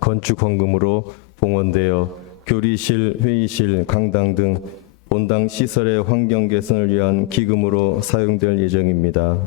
건축 헌금으로 봉헌되어 교리실, 회의실, 강당 등 본당 시설의 환경 개선을 위한 기금으로 사용될 예정입니다.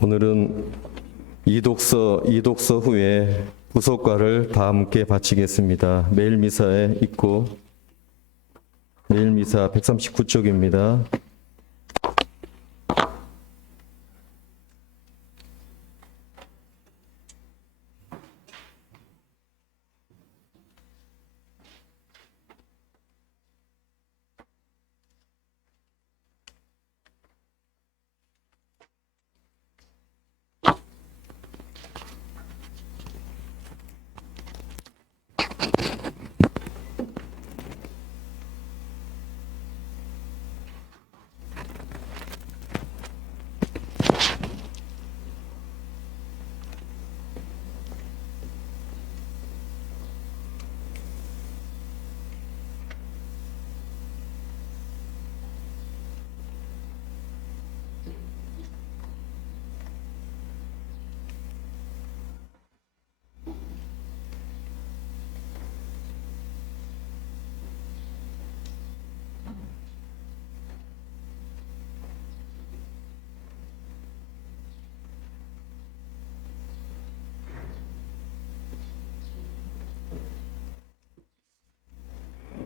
오늘은 이독서 후에 부속과를 다 함께 바치겠습니다. 매일 미사에 있고 매일 미사 139쪽입니다.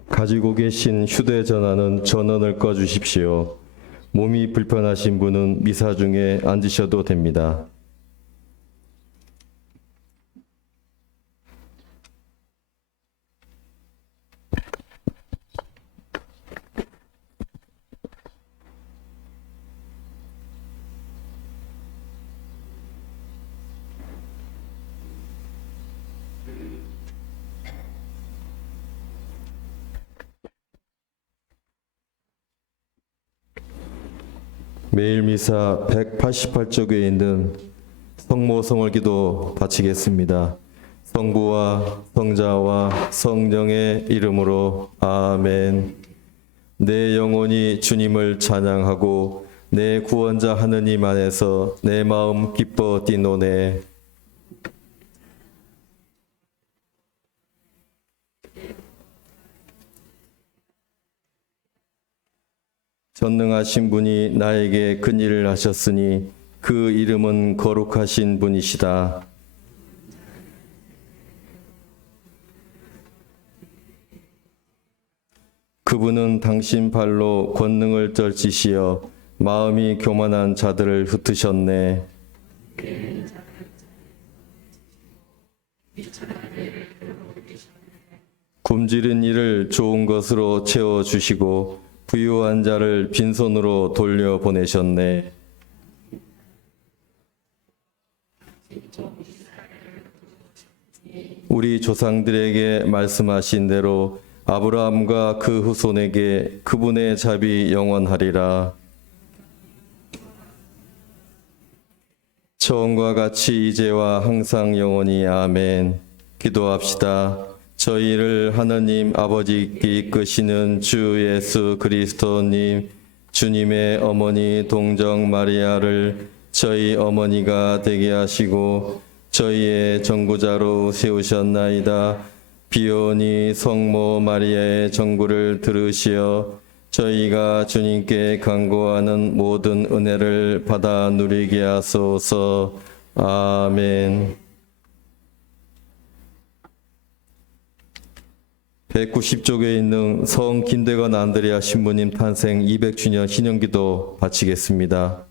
가지고 계신 휴대전화는 전원을 꺼주십시오. 몸이 불편하신 분은 미사 중에 앉으셔도 됩니다. 매일 미사 188쪽에 있는 성모 성월기도 바치겠습니다. 성부와 성자와 성령의 이름으로 아멘. 내 영혼이 주님을 찬양하고 내 구원자 하느님 안에서 내 마음 기뻐 뛰노네. 전능하신 분이 나에게 큰일을 하셨으니 그 이름은 거룩하신 분이시다. 그분은 당신 발로 권능을 떨치시어 마음이 교만한 자들을 흩으셨네. 굶주린 이를 좋은 것으로 채워주시고 부유한 자를 빈손으로 돌려보내셨네. 우리 조상들에게 말씀하신 대로 아브라함과 그 후손에게 그분의 자비 영원하리라. 처음과 같이 이제와 항상 영원히 아멘. 기도합시다. 저희를 하느님 아버지께 이끄시는 주 예수 그리스도님, 주님의 어머니 동정 마리아를 저희 어머니가 되게 하시고 저희의 전구자로 세우셨나이다. 비오니 성모 마리아의 전구를 들으시어 저희가 주님께 간구하는 모든 은혜를 받아 누리게 하소서. 아멘. 190쪽에 있는 성 김대건 안드레아 신부님 탄생 200주년 신년기도 바치겠습니다.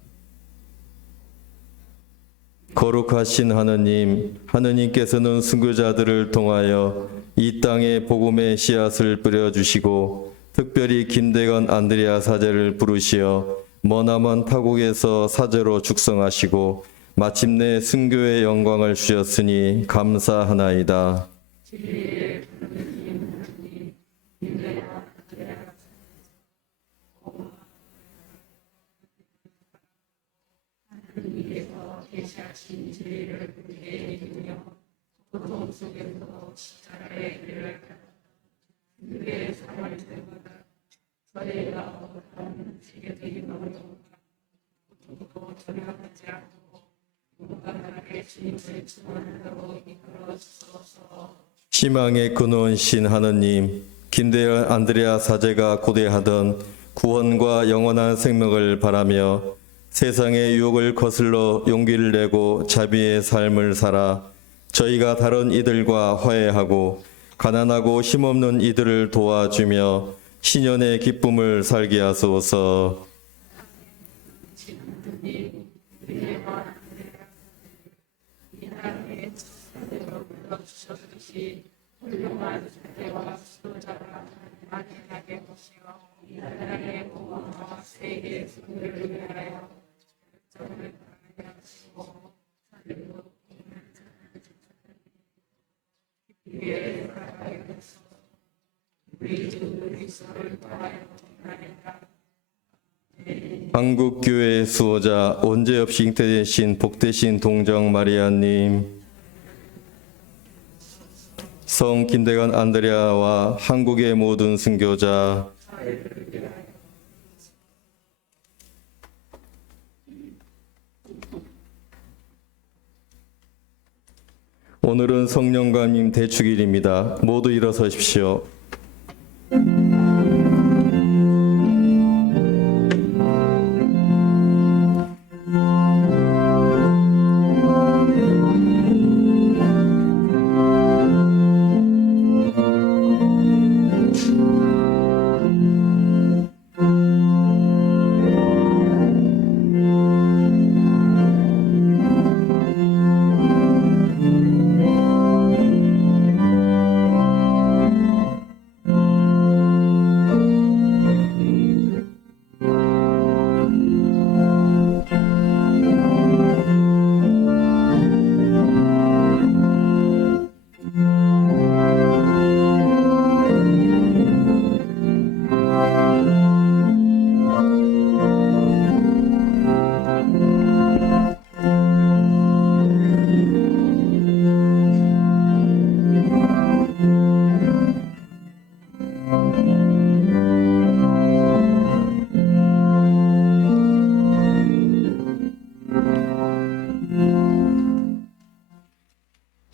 거룩하신 하느님, 하느님께서는 순교자들을 통하여 이 땅에 복음의 씨앗을 뿌려주시고 특별히 김대건 안드레아 사제를 부르시어 머나먼 타국에서 사제로 축성하시고 마침내 순교의 영광을 주셨으니 감사하나이다. 희망의 근원신 하느님, 김대건 안드레아 사제가 고대하던 구원과 영원한 생명을 바라며 세상의 유혹을 거슬러 용기를 내고 자비의 삶을 살아 저희가 다른 이들과 화해하고 가난하고 힘없는 이들을 도와주며 신년의 기쁨을 살게 하소서. 한국교회 수호자 원죄 없이 잉태되신 복되신 동정 마리아님, 성 김대건 안드레아와 한국의 모든 순교자, 오늘은 성령감임 대축일입니다. 모두 일어서십시오.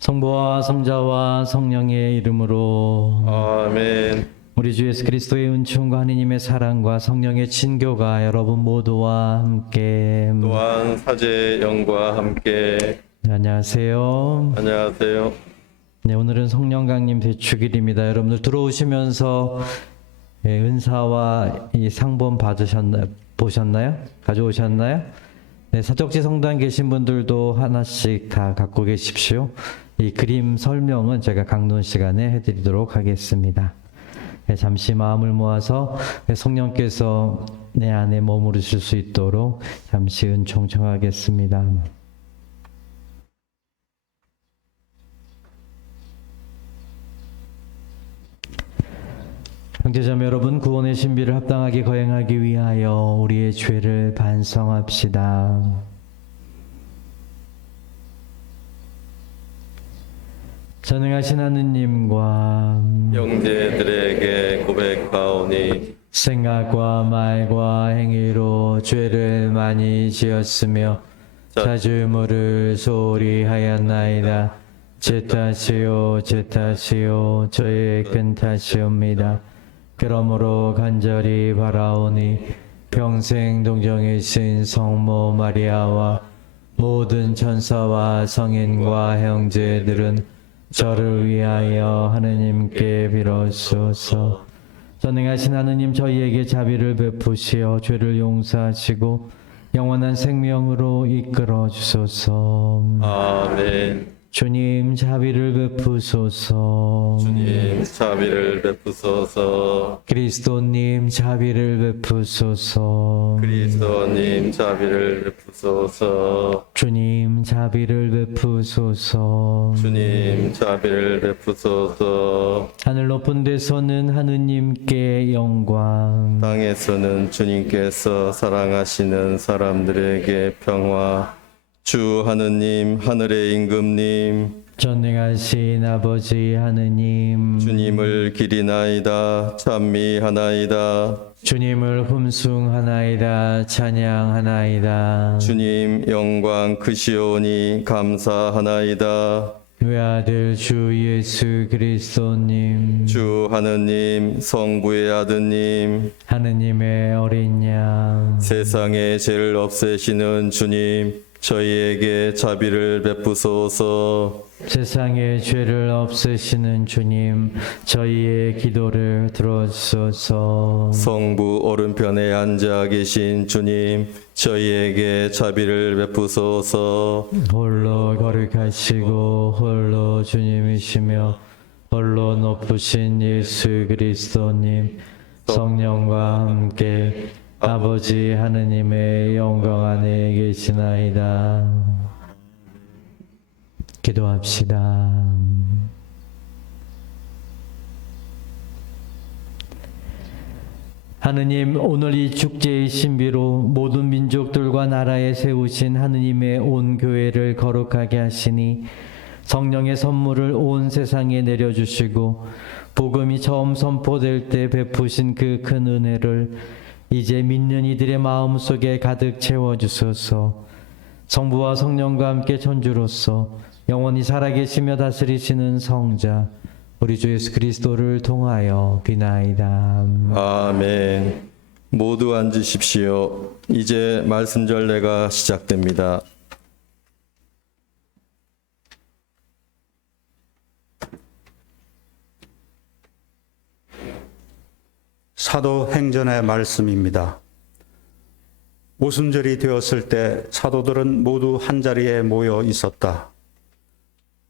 성부와 성자와 성령의 이름으로 아멘. 우리 주 예수 그리스도의 은총과 하느님의 사랑과 성령의 친교가 여러분 모두와 함께 또한 사제의 영과 함께. 안녕하세요. 안녕하세요. 네, 오늘은 성령강림 대축일입니다. 여러분들 들어오시면서 은사와 이 상본 보셨나요? 가져오셨나요? 네, 사적지 성당 계신 분들도 하나씩 다 갖고 계십시오. 이 그림 설명은 제가 강론 시간에 해드리도록 하겠습니다. 네, 잠시 마음을 모아서 성령께서 내 안에 머무르실 수 있도록 잠시 은총 청하겠습니다. 형제자매 여러분, 구원의 신비를 합당하게 거행하기 위하여 우리의 죄를 반성합시다. 전능하신 하느님과 형제들에게 고백하오니 생각과 말과 행위로 죄를 많이 지었으며 자주물을 소홀히 하였나이다. 제 탓이요 제 탓이요 저의 큰 탓이옵니다. 그러므로 간절히 바라오니 평생 동정이신 성모 마리아와 모든 천사와 성인과 형제들은 저를 위하여 하느님께 빌어주소서. 전능하신 하느님, 저희에게 자비를 베푸시어 죄를 용서하시고 영원한 생명으로 이끌어 주소서. 아멘. 주님 자비를 베푸소서. 주님 자비를 베푸소서. 그리스도님 자비를 베푸소서. 그리스도님 자비를 베푸소서. 주님 자비를 베푸소서. 주님 자비를 베푸소서. 하늘 높은 데서는 하느님께 영광, 땅에서는 주님께서 사랑하시는 사람들에게 평화. 주 하느님, 하늘의 임금님, 전능하신 아버지 하느님, 주님을 기리나이다, 찬미하나이다. 주님을 흠숭하나이다, 찬양하나이다. 주님 영광 크시오니 감사하나이다. 외아들 주 예수 그리스도님, 주 하느님, 성부의 아드님, 하느님의 어린 양, 세상의 죄를 없애시는 주님, 저희에게 자비를 베푸소서. 세상의 죄를 없애시는 주님, 저희의 기도를 들어주소서. 성부 오른편에 앉아 계신 주님, 저희에게 자비를 베푸소서. 홀로 거룩하시고 홀로 주님이시며 홀로 높으신 예수 그리스도님, 성령과 함께 아버지 하느님의 영광 안에 계시나이다. 기도합시다. 하느님, 오늘 이 축제의 신비로 모든 민족들과 나라에 세우신 하느님의 온 교회를 거룩하게 하시니 성령의 선물을 온 세상에 내려주시고 복음이 처음 선포될 때 베푸신 그 큰 은혜를 이제 믿는 이들의 마음속에 가득 채워주소서. 성부와 성령과 함께 천주로서 영원히 살아계시며 다스리시는 성자 우리 주 예수 그리스도를 통하여 비나이다. 아멘. 모두 앉으십시오. 이제 말씀 전례가 시작됩니다. 사도행전의 말씀입니다. 오순절이 되었을 때 사도들은 모두 한자리에 모여 있었다.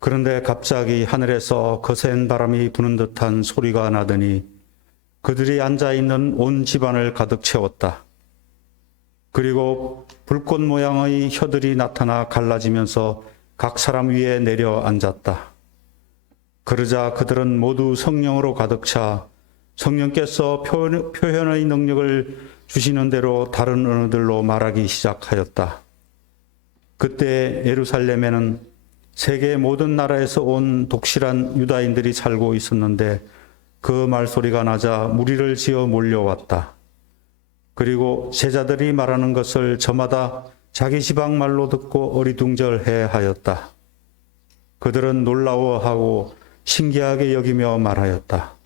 그런데 갑자기 하늘에서 거센 바람이 부는 듯한 소리가 나더니 그들이 앉아있는 온 집안을 가득 채웠다. 그리고 불꽃 모양의 혀들이 나타나 갈라지면서 각 사람 위에 내려 앉았다. 그러자 그들은 모두 성령으로 가득 차 성령께서 표현의 능력을 주시는 대로 다른 언어들로 말하기 시작하였다. 그때 예루살렘에는 세계 모든 나라에서 온 독실한 유다인들이 살고 있었는데 그 말소리가 나자 무리를 지어 몰려왔다. 그리고 제자들이 말하는 것을 저마다 자기 지방 말로 듣고 어리둥절해 하였다. 그들은 놀라워하고 신기하게 여기며 말하였다.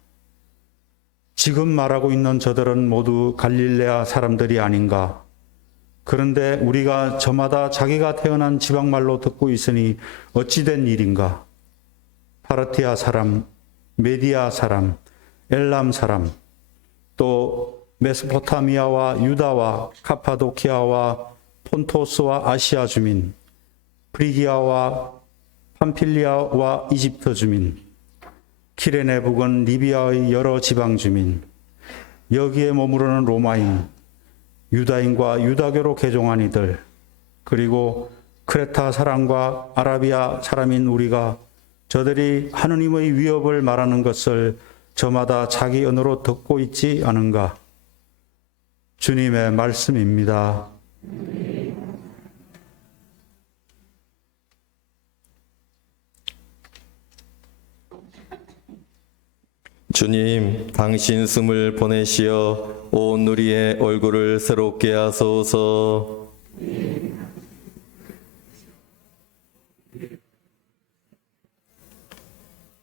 지금 말하고 있는 저들은 모두 갈릴레아 사람들이 아닌가? 그런데 우리가 저마다 자기가 태어난 지방말로 듣고 있으니 어찌된 일인가? 파르티아 사람, 메디아 사람, 엘람 사람, 또 메소포타미아와 유다와 카파도키아와 폰토스와 아시아 주민, 프리기아와 팜필리아와 이집트 주민, 키레네 북은 리비아의 여러 지방 주민, 여기에 머무르는 로마인, 유다인과 유다교로 개종한 이들, 그리고 크레타 사람과 아라비아 사람인 우리가 저들이 하느님의 위협을 말하는 것을 저마다 자기 언어로 듣고 있지 않은가? 주님의 말씀입니다. 주님, 당신 숨을 보내시어 온 우리의 얼굴을 새롭게 하소서.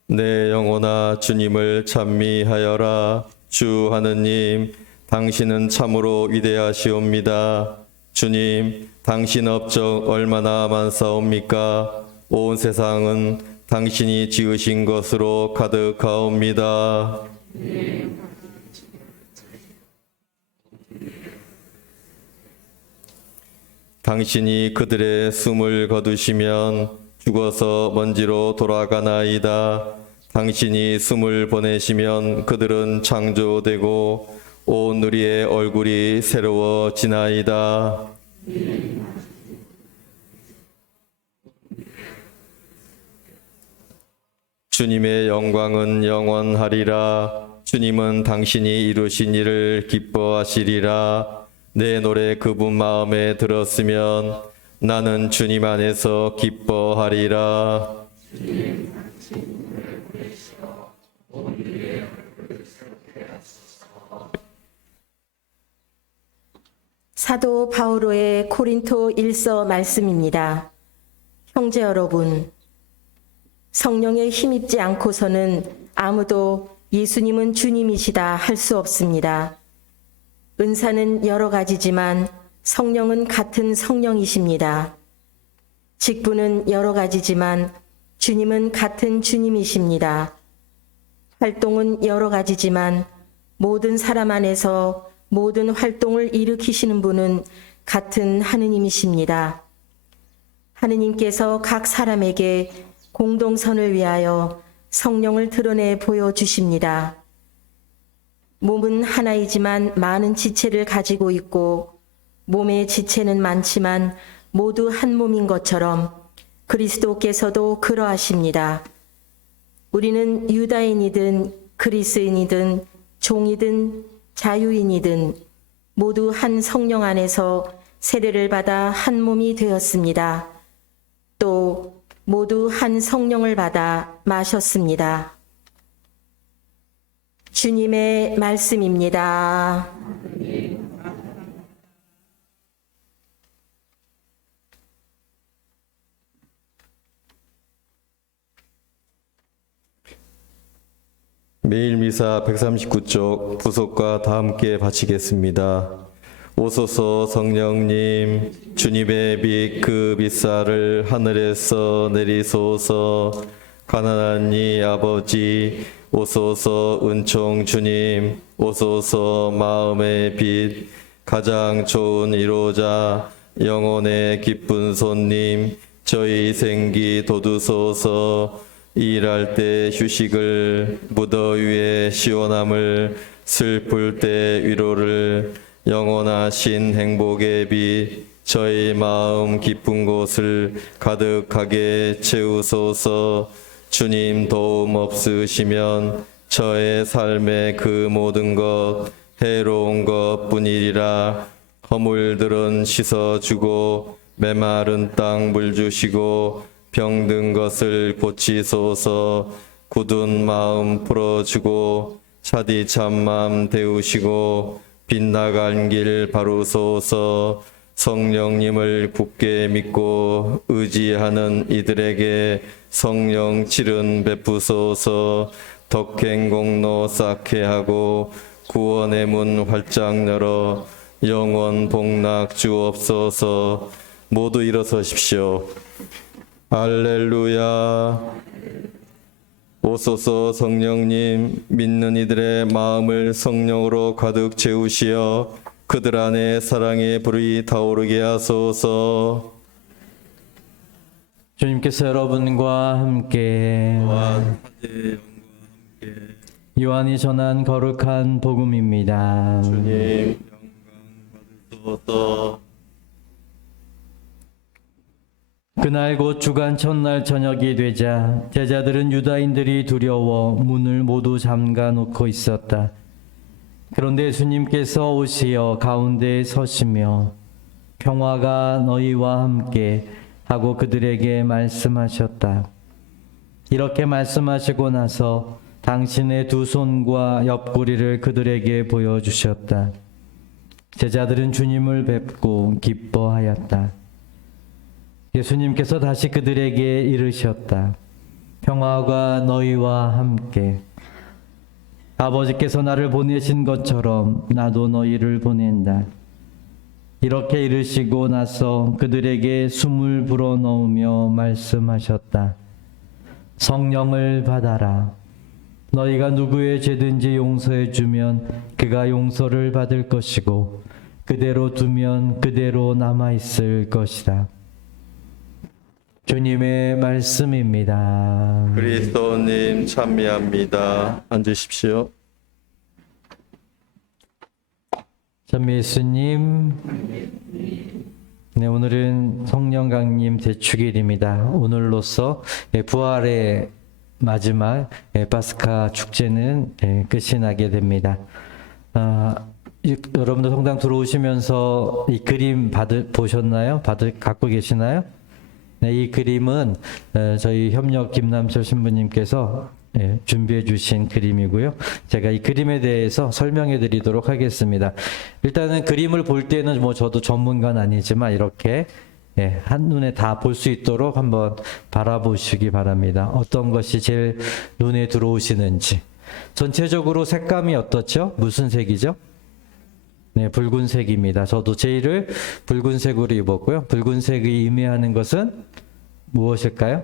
내 영혼아 주님을 찬미하여라. 주 하느님, 당신은 참으로 위대하시옵니다. 주님, 당신 업적 얼마나 많사옵니까? 온 세상은 당신이 지으신 것으로 가득하옵니다. 당신이 그들의 숨을 거두시면 죽어서 먼지로 돌아가나이다. 당신이 숨을 보내시면 그들은 창조되고 온 우리의 얼굴이 새로워지나이다. 주님의 영광은 영원하리라. 주님은 당신이 이루신 일을 기뻐하시리라. 내 노래 그분 마음에 들었으면 나는 주님 안에서 기뻐하리라. 사도 바오로의 고린토 1서 말씀입니다. 형제 여러분, 성령에 힘입지 않고서는 아무도 예수님은 주님이시다 할 수 없습니다. 은사는 여러 가지지만 성령은 같은 성령이십니다. 직분은 여러 가지지만 주님은 같은 주님이십니다. 활동은 여러 가지지만 모든 사람 안에서 모든 활동을 일으키시는 분은 같은 하느님이십니다. 하느님께서 각 사람에게 공동선을 위하여 성령을 드러내 보여주십니다. 몸은 하나이지만 많은 지체를 가지고 있고 몸의 지체는 많지만 모두 한 몸인 것처럼 그리스도께서도 그러하십니다. 우리는 유다인이든 그리스인이든 종이든 자유인이든 모두 한 성령 안에서 세례를 받아 한 몸이 되었습니다. 또 모두 한 성령을 받아 마셨습니다. 주님의 말씀입니다. 매일 미사 139쪽 부속과 다 함께 바치겠습니다. 오소서 성령님, 주님의 빛 그 빛살을 하늘에서 내리소서. 가난한 이 아버지, 오소서 은총 주님, 오소서 마음의 빛, 가장 좋은 이로자, 영혼의 기쁜 손님, 저희 생기 돋우소서. 일할 때 휴식을, 무더위에 시원함을, 슬플 때 위로를, 영원하신 행복의 빛, 저희 마음 깊은 곳을 가득하게 채우소서. 주님 도움 없으시면 저의 삶의 그 모든 것 해로운 것뿐이리라. 허물들은 씻어주고 메마른 땅 물 주시고 병든 것을 고치소서. 굳은 마음 풀어주고 차디 참맘 데우시고 빗나간 길 바루소서. 성령님을 굳게 믿고 의지하는 이들에게 성령 칠은 베푸소서. 덕행 공로 쌓게 하고 구원의 문 활짝 열어 영원 복락 주옵소서. 모두 일어서십시오. 할렐루야. 오소서 성령님, 믿는 이들의 마음을 성령으로 가득 채우시어 그들 안에 사랑의 불이 타오르게 하소서. 주님께서 여러분과 함께 요한이 전한 거룩한 복음입니다. 주님 영광 받으소서. 그날 곧 주간 첫날 저녁이 되자 제자들은 유다인들이 두려워 문을 모두 잠가 놓고 있었다. 그런데 예수님께서 오시어 가운데에 서시며 평화가 너희와 함께 하고 그들에게 말씀하셨다. 이렇게 말씀하시고 나서 당신의 두 손과 옆구리를 그들에게 보여주셨다. 제자들은 주님을 뵙고 기뻐하였다. 예수님께서 다시 그들에게 이르셨다. 평화가 너희와 함께. 아버지께서 나를 보내신 것처럼 나도 너희를 보낸다. 이렇게 이르시고 나서 그들에게 숨을 불어넣으며 말씀하셨다. 성령을 받아라. 너희가 누구의 죄든지 용서해 주면 그가 용서를 받을 것이고 그대로 두면 그대로 남아 있을 것이다. 주님의 말씀입니다. 그리스도님 찬미합니다. 앉으십시오. 참 예수님, 네, 오늘은 성령 강림 대축일입니다. 오늘로써 부활의 마지막 파스카 축제는 끝이 나게 됩니다. 여러분들 성당 들어오시면서 이 그림 보셨나요? 갖고 계시나요? 네, 이 그림은 저희 협력 김남철 신부님께서 준비해 주신 그림이고요. 제가 이 그림에 대해서 설명해 드리도록 하겠습니다. 일단은 그림을 볼 때는 뭐 저도 전문가는 아니지만 이렇게 한눈에 다 볼 수 있도록 한번 바라보시기 바랍니다. 어떤 것이 제일 눈에 들어오시는지. 전체적으로 색감이 어떻죠? 무슨 색이죠? 네, 붉은색입니다. 저도 제일을 붉은색으로 입었고요. 붉은색이 의미하는 것은 무엇일까요?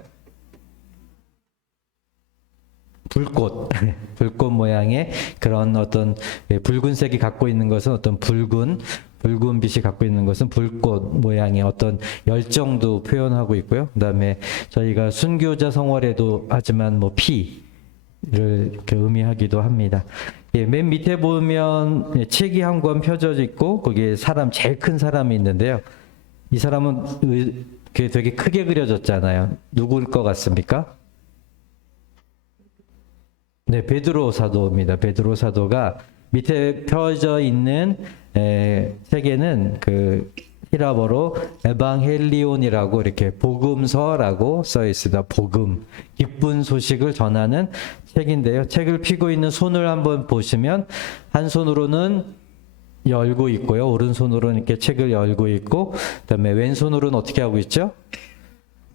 불꽃. 불꽃 모양의 그런 어떤 붉은색이 갖고 있는 것은 어떤 붉은 빛이 갖고 있는 것은 불꽃 모양의 어떤 열정도 표현하고 있고요. 그다음에 저희가 순교자 성월에도 하지만 뭐 피를 이렇게 의미하기도 합니다. 맨 밑에 보면 책이 한 권 펴져 있고 거기에 제일 큰 사람이 있는데요. 이 사람은 되게 크게 그려졌잖아요. 누구일 것 같습니까? 네, 베드로 사도입니다. 베드로 사도가 밑에 펴져 있는 책에는 그 히라버로 에방헬리온이라고 이렇게 복음서라고 써 있습니다. 복음, 기쁜 소식을 전하는 책인데요. 책을 펴고 있는 손을 한번 보시면 한 손으로는 열고 있고요. 오른손으로는 이렇게 책을 열고 있고, 그다음에 왼손으로는 어떻게 하고 있죠?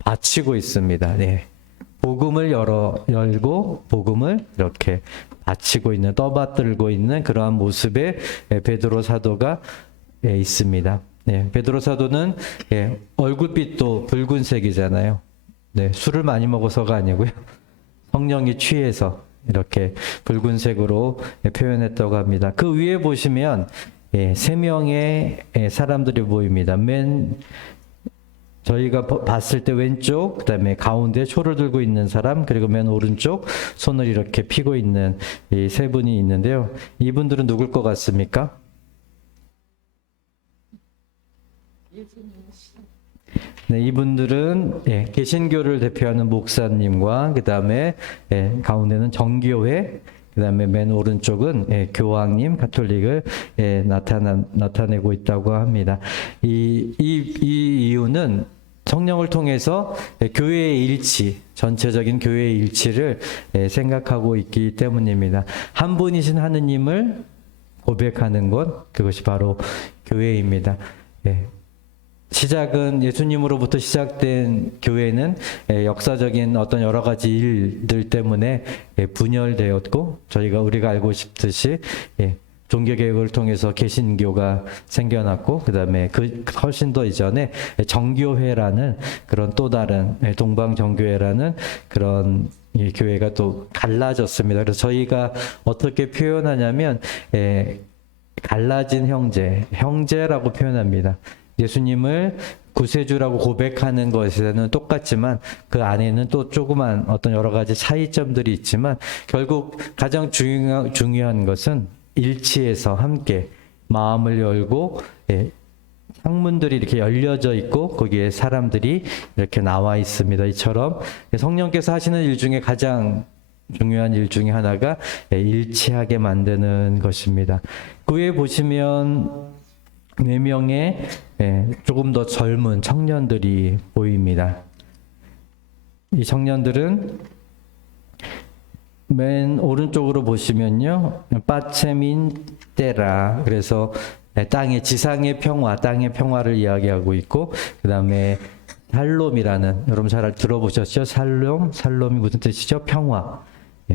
받치고 있습니다. 네. 복음을 열고 복음을 이렇게 받치고 있는, 떠받들고 있는 그러한 모습의 베드로 사도가 있습니다. 네, 베드로 사도는 얼굴빛도 붉은색이잖아요. 네, 술을 많이 먹어서가 아니고요. 성령이 취해서 이렇게 붉은색으로 표현했다고 합니다. 그 위에 보시면 3명의 사람들이 보입니다. 저희가 봤을 때 왼쪽, 그 다음에 가운데 초를 들고 있는 사람, 그리고 맨 오른쪽 손을 이렇게 펴고 있는 이 3분이 있는데요. 이분들은 누굴 것 같습니까? 네, 이분들은 개신교를 대표하는 목사님과 그 다음에 가운데는 정교회, 그 다음에 맨 오른쪽은 교황님, 가톨릭을 나타내고 있다고 합니다. 이 이유는 성령을 통해서 교회의 일치, 전체적인 교회의 일치를 생각하고 있기 때문입니다. 한 분이신 하느님을 고백하는 것, 그것이 바로 교회입니다. 시작은 예수님으로부터 시작된 교회는 역사적인 어떤 여러 가지 일들 때문에 분열되었고, 우리가 알고 싶듯이 종교개혁을 통해서 개신교가 생겨났고, 그 다음에 훨씬 더 이전에 정교회라는 그런 또 다른 동방정교회라는 그런 이 교회가 또 갈라졌습니다. 그래서 저희가 어떻게 표현하냐면 갈라진 형제라고 표현합니다. 예수님을 구세주라고 고백하는 것에는 똑같지만 그 안에는 또 조그만 어떤 여러 가지 차이점들이 있지만 결국 가장 중요한 것은 일치해서 함께 마음을 열고 창문들이 이렇게 열려져 있고 거기에 사람들이 이렇게 나와 있습니다. 이처럼 성령께서 하시는 일 중에 가장 중요한 일 중에 하나가 일치하게 만드는 것입니다. 그 위에 보시면 4명의 조금 더 젊은 청년들이 보입니다. 이 청년들은 맨 오른쪽으로 보시면요, 빠체민 때라, 그래서 지상의 평화를 이야기하고 있고, 그 다음에 살롬이라는, 여러분 잘 들어보셨죠? 살롬이 무슨 뜻이죠?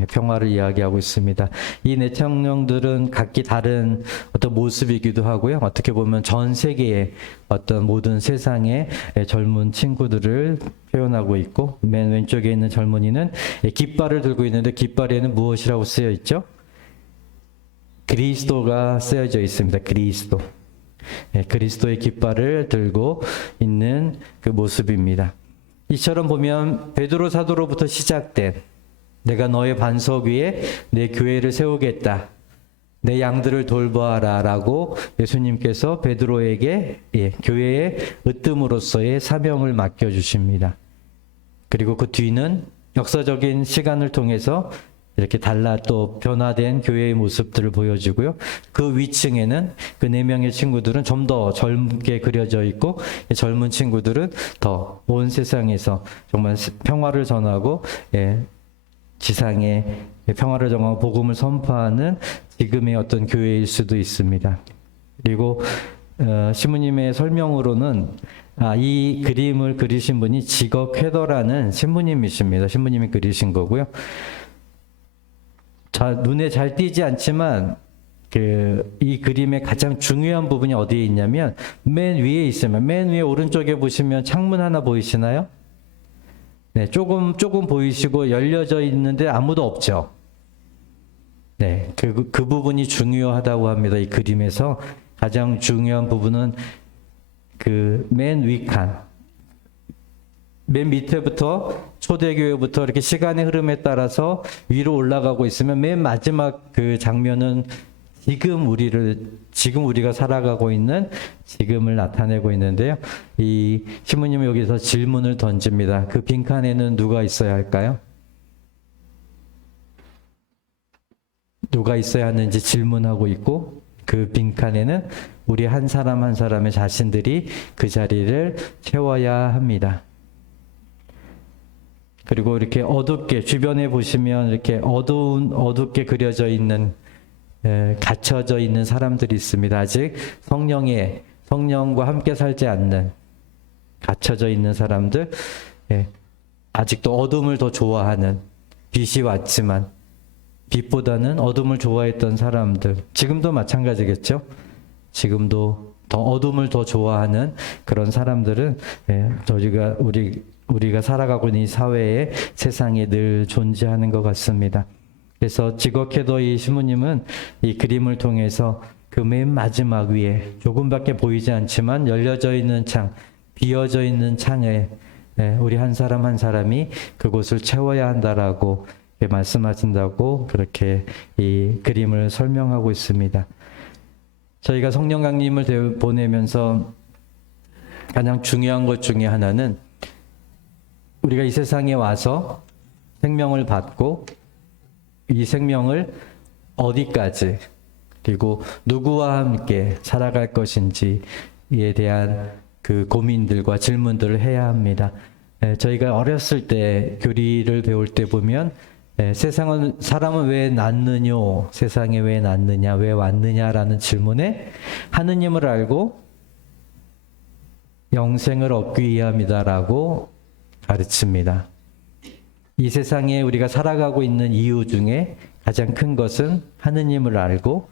평화를 이야기하고 있습니다. 이 4청년들은 각기 다른 어떤 모습이기도 하고요. 어떻게 보면 전 세계의 어떤 모든 세상의 젊은 친구들을 표현하고 있고, 맨 왼쪽에 있는 젊은이는 깃발을 들고 있는데 깃발에는 무엇이라고 쓰여 있죠? 그리스도가 쓰여져 있습니다. 그리스도. 그리스도의 깃발을 들고 있는 그 모습입니다. 이처럼 보면 베드로 사도로부터 시작된 내가 너의 반석 위에 내 교회를 세우겠다. 내 양들을 돌보아라 라고 예수님께서 베드로에게 교회의 으뜸으로서의 사명을 맡겨주십니다. 그리고 그 뒤는 역사적인 시간을 통해서 이렇게 달라 또 변화된 교회의 모습들을 보여주고요. 그 위층에는 그 4명의 친구들은 좀 더 젊게 그려져 있고 젊은 친구들은 더 온 세상에서 정말 평화를 전하고 지상에 평화를 전하고 복음을 선포하는 지금의 어떤 교회일 수도 있습니다. 그리고 신부님의 설명으로는 이 그림을 그리신 분이 직업 쾌더라는 신부님이십니다. 신부님이 그리신 거고요. 눈에 잘 띄지 않지만 이 그림의 가장 중요한 부분이 어디에 있냐면 맨 위에 있으면 맨 위에 오른쪽에 보시면 창문 하나 보이시나요? 네, 조금 보이시고 열려져 있는데 아무도 없죠. 네, 그 부분이 중요하다고 합니다. 이 그림에서 가장 중요한 부분은 그 맨 윗칸, 맨 밑에부터 초대교회부터 이렇게 시간의 흐름에 따라서 위로 올라가고 있으면 맨 마지막 그 장면은 지금 우리가 살아가고 있는 지금을 나타내고 있는데요. 이 신부님은 여기서 질문을 던집니다. 그 빈칸에는 누가 있어야 할까요? 누가 있어야 하는지 질문하고 있고 그 빈칸에는 우리 한 사람 한 사람의 자신들이 그 자리를 채워야 합니다. 그리고 이렇게 어둡게 주변에 보시면 이렇게 어둡게 그려져 있는 갇혀져 있는 사람들이 있습니다. 아직 성령과 함께 살지 않는 갇혀져 있는 사람들, 아직도 어둠을 더 좋아하는 빛이 왔지만 빛보다는 어둠을 좋아했던 사람들, 지금도 마찬가지겠죠. 지금도 더 어둠을 더 좋아하는 그런 사람들은 우리가 살아가고 있는 이 사회에 세상에 늘 존재하는 것 같습니다. 그래서 지거케더이 신부님은 이 그림을 통해서 그 맨 마지막 위에 조금밖에 보이지 않지만 열려져 있는 창, 비어져 있는 창에 우리 한 사람 한 사람이 그곳을 채워야 한다라고 말씀하신다고 그렇게 이 그림을 설명하고 있습니다. 저희가 성령 강림을 보내면서 가장 중요한 것 중에 하나는 우리가 이 세상에 와서 생명을 받고 이 생명을 어디까지 그리고 누구와 함께 살아갈 것인지에 대한 그 고민들과 질문들을 해야 합니다. 저희가 어렸을 때 교리를 배울 때 보면 사람은 왜 낳느뇨? 세상에 왜 낳느냐? 왜 왔느냐라는 질문에 하느님을 알고 영생을 얻기 위함이다라고 가르칩니다. 이 세상에 우리가 살아가고 있는 이유 중에 가장 큰 것은 하느님을 알고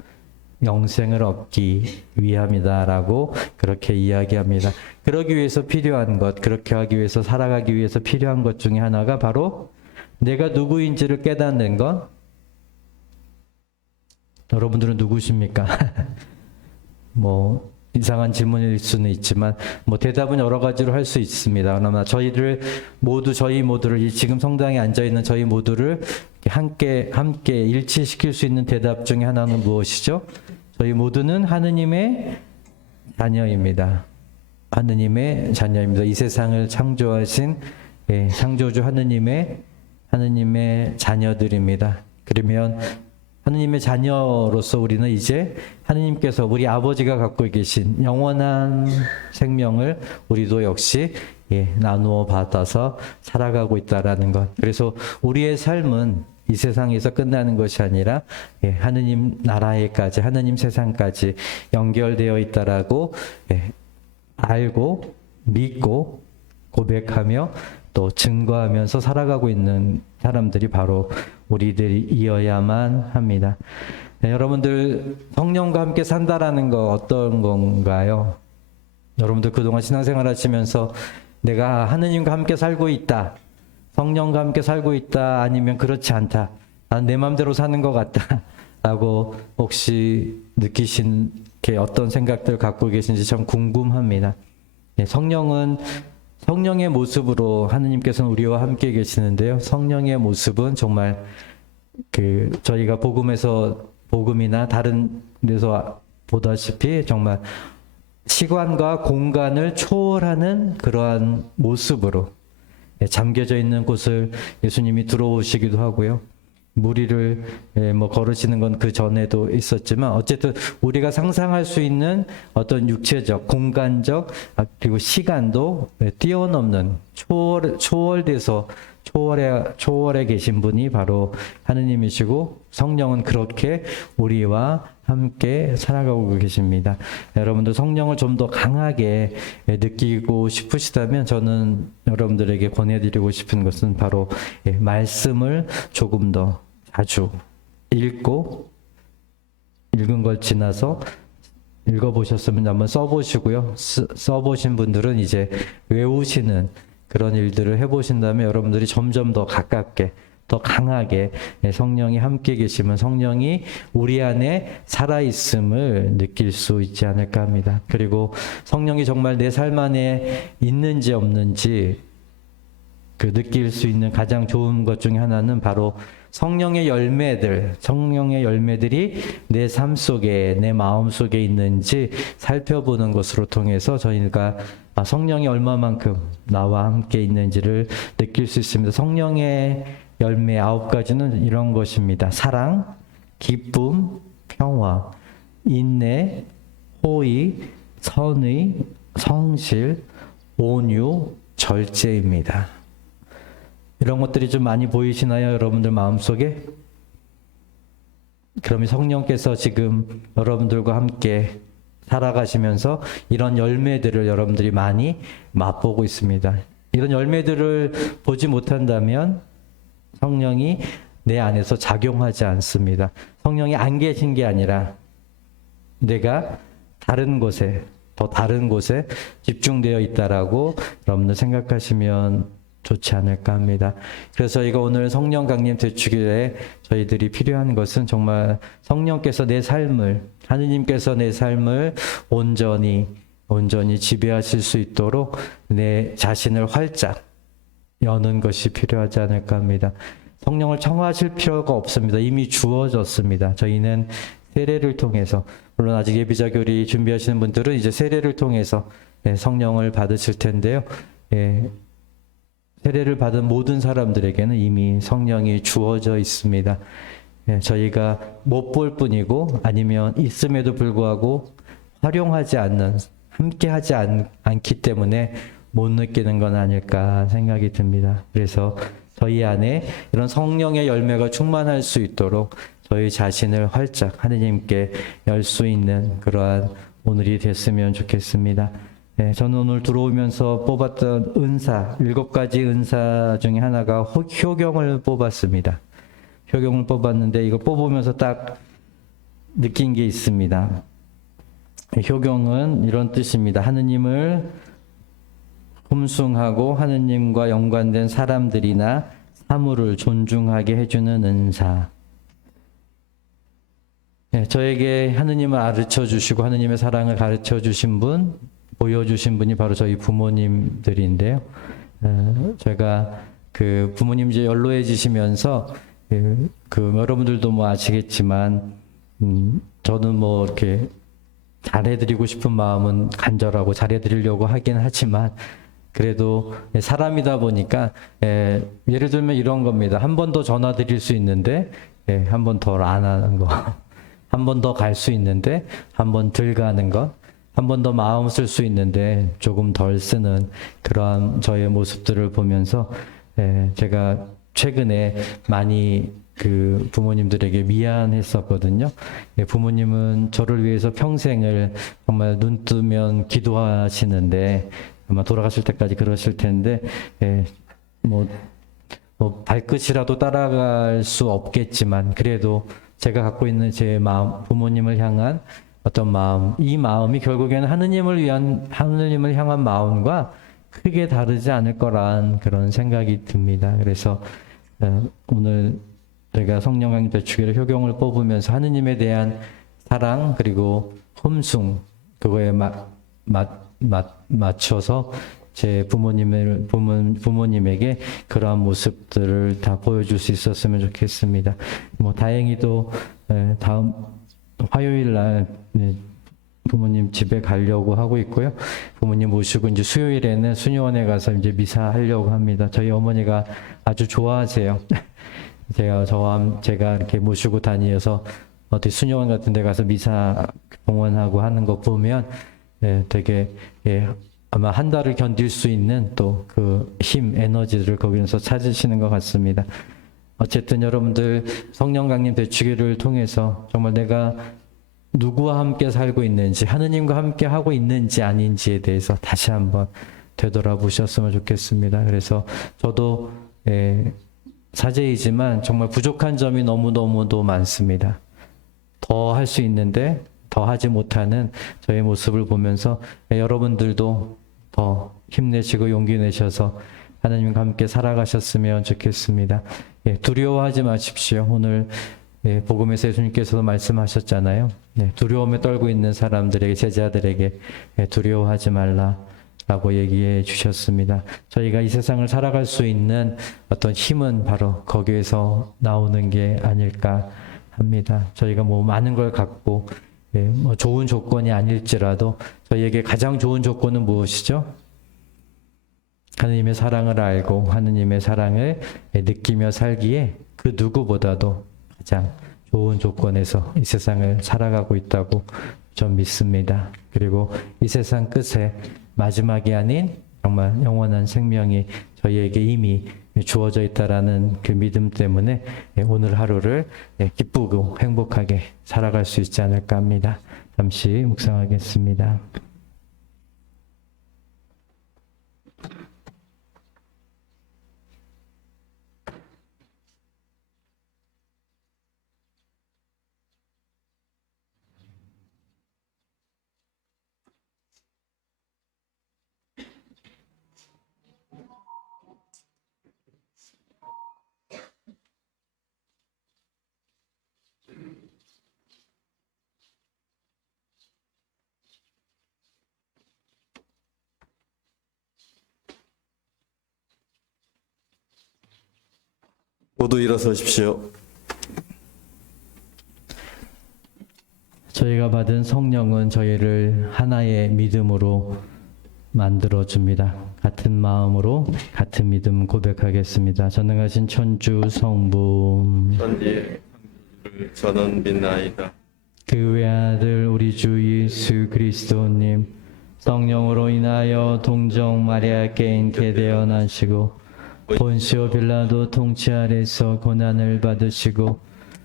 영생을 얻기 위함이다라고 그렇게 이야기합니다. 그러기 위해서 필요한 것, 그렇게 하기 위해서 살아가기 위해서 필요한 것 중에 하나가 바로 내가 누구인지를 깨닫는 것. 여러분들은 누구십니까? 이상한 질문일 수는 있지만 대답은 여러 가지로 할 수 있습니다. 그러나 저희 모두를 지금 성당에 앉아 있는 저희 모두를 함께 일치시킬 수 있는 대답 중에 하나는 무엇이죠? 저희 모두는 하느님의 자녀입니다. 하느님의 자녀입니다. 이 세상을 창조하신 창조주 하느님의 자녀들입니다. 그러면 하느님의 자녀로서 우리는 이제 하느님께서 우리 아버지가 갖고 계신 영원한 생명을 우리도 역시 나누어 받아서 살아가고 있다라는 것. 그래서 우리의 삶은 이 세상에서 끝나는 것이 아니라 하느님 나라에까지, 하느님 세상까지 연결되어 있다라고 알고 믿고 고백하며 또 증거하면서 살아가고 있는 사람들이 바로 우리들이어야만 합니다. 여러분들 성령과 함께 산다라는 거 어떤 건가요? 여러분들 그동안 신앙생활 하시면서 내가 하느님과 함께 살고 있다, 성령과 함께 살고 있다, 아니면 그렇지 않다, 난 내 마음대로 사는 것 같다 라고 혹시 느끼신 이렇게 어떤 생각들 갖고 계신지 참 궁금합니다. 네, 성령의 모습으로 하느님께서는 우리와 함께 계시는데요. 성령의 모습은 정말 저희가 복음이나 다른 데서 보다시피 정말 시간과 공간을 초월하는 그러한 모습으로 잠겨져 있는 곳을 예수님이 들어오시기도 하고요. 무리를 걸으시는 건 그 전에도 있었지만 어쨌든 우리가 상상할 수 있는 어떤 육체적, 공간적 그리고 시간도 뛰어넘는 초월돼서 초월에 계신 분이 바로 하느님이시고 성령은 그렇게 우리와 함께 살아가고 계십니다. 여러분들 성령을 좀 더 강하게 느끼고 싶으시다면 저는 여러분들에게 권해드리고 싶은 것은 바로 말씀을 조금 더 자주 읽고 읽은 걸 지나서 읽어보셨으면 한번 써보시고요. 써보신 분들은 이제 외우시는 그런 일들을 해보신다면 여러분들이 점점 더 가깝게 더 강하게 성령이 함께 계시면 성령이 우리 안에 살아있음을 느낄 수 있지 않을까 합니다. 그리고 성령이 정말 내 삶 안에 있는지 없는지 느낄 수 있는 가장 좋은 것 중에 하나는 바로 성령의 열매들이 내 삶 속에, 내 마음 속에 있는지 살펴보는 것으로 통해서 저희가 성령이 얼마만큼 나와 함께 있는지를 느낄 수 있습니다. 성령의 열매 9가지는 이런 것입니다. 사랑, 기쁨, 평화, 인내, 호의, 선의, 성실, 온유, 절제입니다. 이런 것들이 좀 많이 보이시나요? 여러분들 마음속에? 그러면 성령께서 지금 여러분들과 함께 살아가시면서 이런 열매들을 여러분들이 많이 맛보고 있습니다. 이런 열매들을 보지 못한다면 성령이 내 안에서 작용하지 않습니다. 성령이 안 계신 게 아니라 내가 더 다른 곳에 집중되어 있다라고 여러분들 생각하시면 좋지 않을까 합니다. 그래서 저희가 오늘 성령 강림 대축일에 저희들이 필요한 것은 정말 성령께서 하느님께서 내 삶을 온전히 지배하실 수 있도록 내 자신을 활짝 여는 것이 필요하지 않을까 합니다. 성령을 청하실 필요가 없습니다. 이미 주어졌습니다. 저희는 세례를 통해서, 물론 아직 예비자 교리 준비하시는 분들은 이제 세례를 통해서 성령을 받으실 텐데요. 세례를 받은 모든 사람들에게는 이미 성령이 주어져 있습니다. 저희가 못 볼 뿐이고 아니면 있음에도 불구하고 활용하지 않는, 함께하지 않기 때문에 못 느끼는 건 아닐까 생각이 듭니다. 그래서 저희 안에 이런 성령의 열매가 충만할 수 있도록 저희 자신을 활짝 하느님께 열 수 있는 그러한 오늘이 됐으면 좋겠습니다. 저는 오늘 들어오면서 뽑았던 은사, 7가지 은사 중에 하나가 효경을 뽑았습니다. 효경을 뽑았는데 이거 뽑으면서 딱 느낀 게 있습니다. 효경은 이런 뜻입니다. 하느님을 흠숭하고 하느님과 연관된 사람들이나 사물을 존중하게 해주는 은사. 저에게 하느님을 가르쳐 주시고 하느님의 사랑을 가르쳐 주신 분, 보여주신 분이 바로 저희 부모님들인데요. 제가 부모님 이제 연로해지시면서 여러분들도 아시겠지만 저는 이렇게 잘해드리고 싶은 마음은 간절하고 잘해드리려고 하긴 하지만 그래도 사람이다 보니까 예를 들면 이런 겁니다. 한 번 더 전화 드릴 수 있는데 한 번 더 안 하는 거, 한 번 더 갈 수 있는데 한 번 덜 가는 것, 한 번 더 마음 쓸 수 있는데 조금 덜 쓰는 그러한 저의 모습들을 보면서 제가 최근에 많이 부모님들에게 미안했었거든요. 부모님은 저를 위해서 평생을 정말 눈 뜨면 기도하시는데 아마 돌아가실 때까지 그러실 텐데 발끝이라도 따라갈 수 없겠지만 그래도 제가 갖고 있는 제 마음, 부모님을 향한 어떤 마음, 이 마음이 결국에는 하느님을 향한 마음과 크게 다르지 않을 거란 그런 생각이 듭니다. 그래서 오늘 제가 성령 강림 대축일에 효경을 뽑으면서 하느님에 대한 사랑 그리고 험숭 그거에 맞춰서 제 부모님에게 그러한 모습들을 다 보여줄 수 있었으면 좋겠습니다. 뭐 다행히도 다음 화요일 날 부모님 집에 가려고 하고 있고요. 부모님 모시고 이제 수요일에는 수녀원에 가서 이제 미사 하려고 합니다. 저희 어머니가 아주 좋아하세요. 제가 이렇게 모시고 다니어서 어디 수녀원 같은 데 가서 미사 봉헌하고 하는 거 보면 되게 아마 한 달을 견딜 수 있는 또 그 힘, 에너지를 거기서 찾으시는 것 같습니다. 어쨌든 여러분들 성령 강림 대축일을 통해서 정말 내가 누구와 함께 살고 있는지, 하느님과 함께 하고 있는지 아닌지에 대해서 다시 한번 되돌아보셨으면 좋겠습니다. 그래서 저도 사제이지만 정말 부족한 점이 너무너무도 많습니다. 더 할 수 있는데 더 하지 못하는 저의 모습을 보면서 여러분들도 더 힘내시고 용기 내셔서 하나님과 함께 살아가셨으면 좋겠습니다. 두려워하지 마십시오. 오늘 복음에서 예수님께서도 말씀하셨잖아요. 두려움에 떨고 있는 사람들에게, 제자들에게 두려워하지 말라라고 얘기해 주셨습니다. 저희가 이 세상을 살아갈 수 있는 어떤 힘은 바로 거기에서 나오는 게 아닐까 합니다. 저희가 뭐 많은 걸 갖고 뭐 좋은 조건이 아닐지라도 저희에게 가장 좋은 조건은 무엇이죠? 하느님의 사랑을 알고 하느님의 사랑을 느끼며 살기에 그 누구보다도 가장 좋은 조건에서 이 세상을 살아가고 있다고 좀 믿습니다. 그리고 이 세상 끝에 마지막이 아닌 정말 영원한 생명이 저희에게 이미 주어져 있다라는 그 믿음 때문에 오늘 하루를 기쁘고 행복하게 살아갈 수 있지 않을까 합니다. 잠시 묵상하겠습니다. 모두 일어서십시오. 저희가 받은 성령은 저희를 하나의 믿음으로 만들어줍니다. 같은 마음으로 같은 믿음 고백하겠습니다. 전능하신 천주 성부 천지의 창조주를 저는 믿나이다. 그 외아들 우리 주 예수 그리스도님 성령으로 인하여 동정 마리아께 잉태되어 나시고 본시오 빌라도 통치 아래서 고난을 받으시고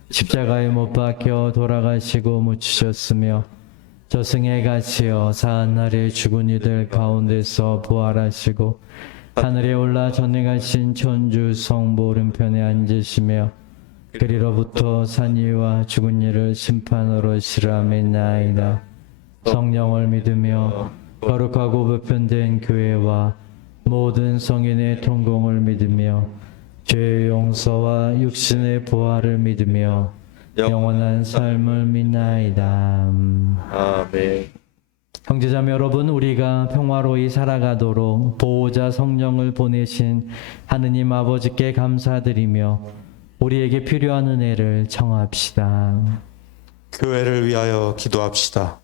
십자가에 못 박혀 돌아가시고 묻히셨으며 저승에 갇히어 사한날에 죽은 이들 가운데서 부활하시고 하늘에 올라 전능하신 천주 성부 오른편에 앉으시며 그리로부터 산 이와 죽은 이를 심판으로 실함했나이다. 성령을 믿으며 거룩하고 보편된 교회와 모든 성인의 통공을 믿으며 죄의 용서와 육신의 부활을 믿으며 영원한 삶을 믿나이다. 아멘. 형제자매 여러분, 우리가 평화로이 살아가도록 보호자 성령을 보내신 하느님 아버지께 감사드리며 우리에게 필요한 은혜를 청합시다. 교회를 위하여 기도합시다.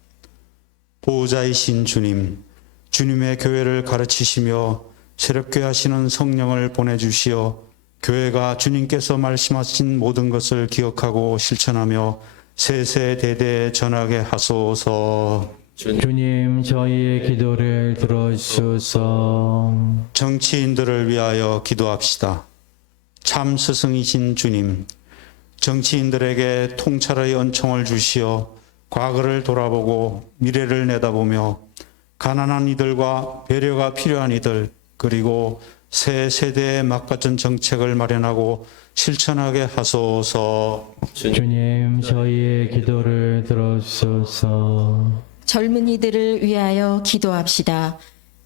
보호자이신 주님, 주님의 교회를 가르치시며 새롭게 하시는 성령을 보내주시어 교회가 주님께서 말씀하신 모든 것을 기억하고 실천하며 세세대대 전하게 하소서. 주님, 저희의 기도를 들어주소서. 정치인들을 위하여 기도합시다. 참 스승이신 주님, 정치인들에게 통찰의 은총을 주시어 과거를 돌아보고 미래를 내다보며 가난한 이들과 배려가 필요한 이들, 그리고 새 세대에 맞같은 정책을 마련하고 실천하게 하소서. 주님, 저희의 기도를 들어주소서. 젊은이들을 위하여 기도합시다.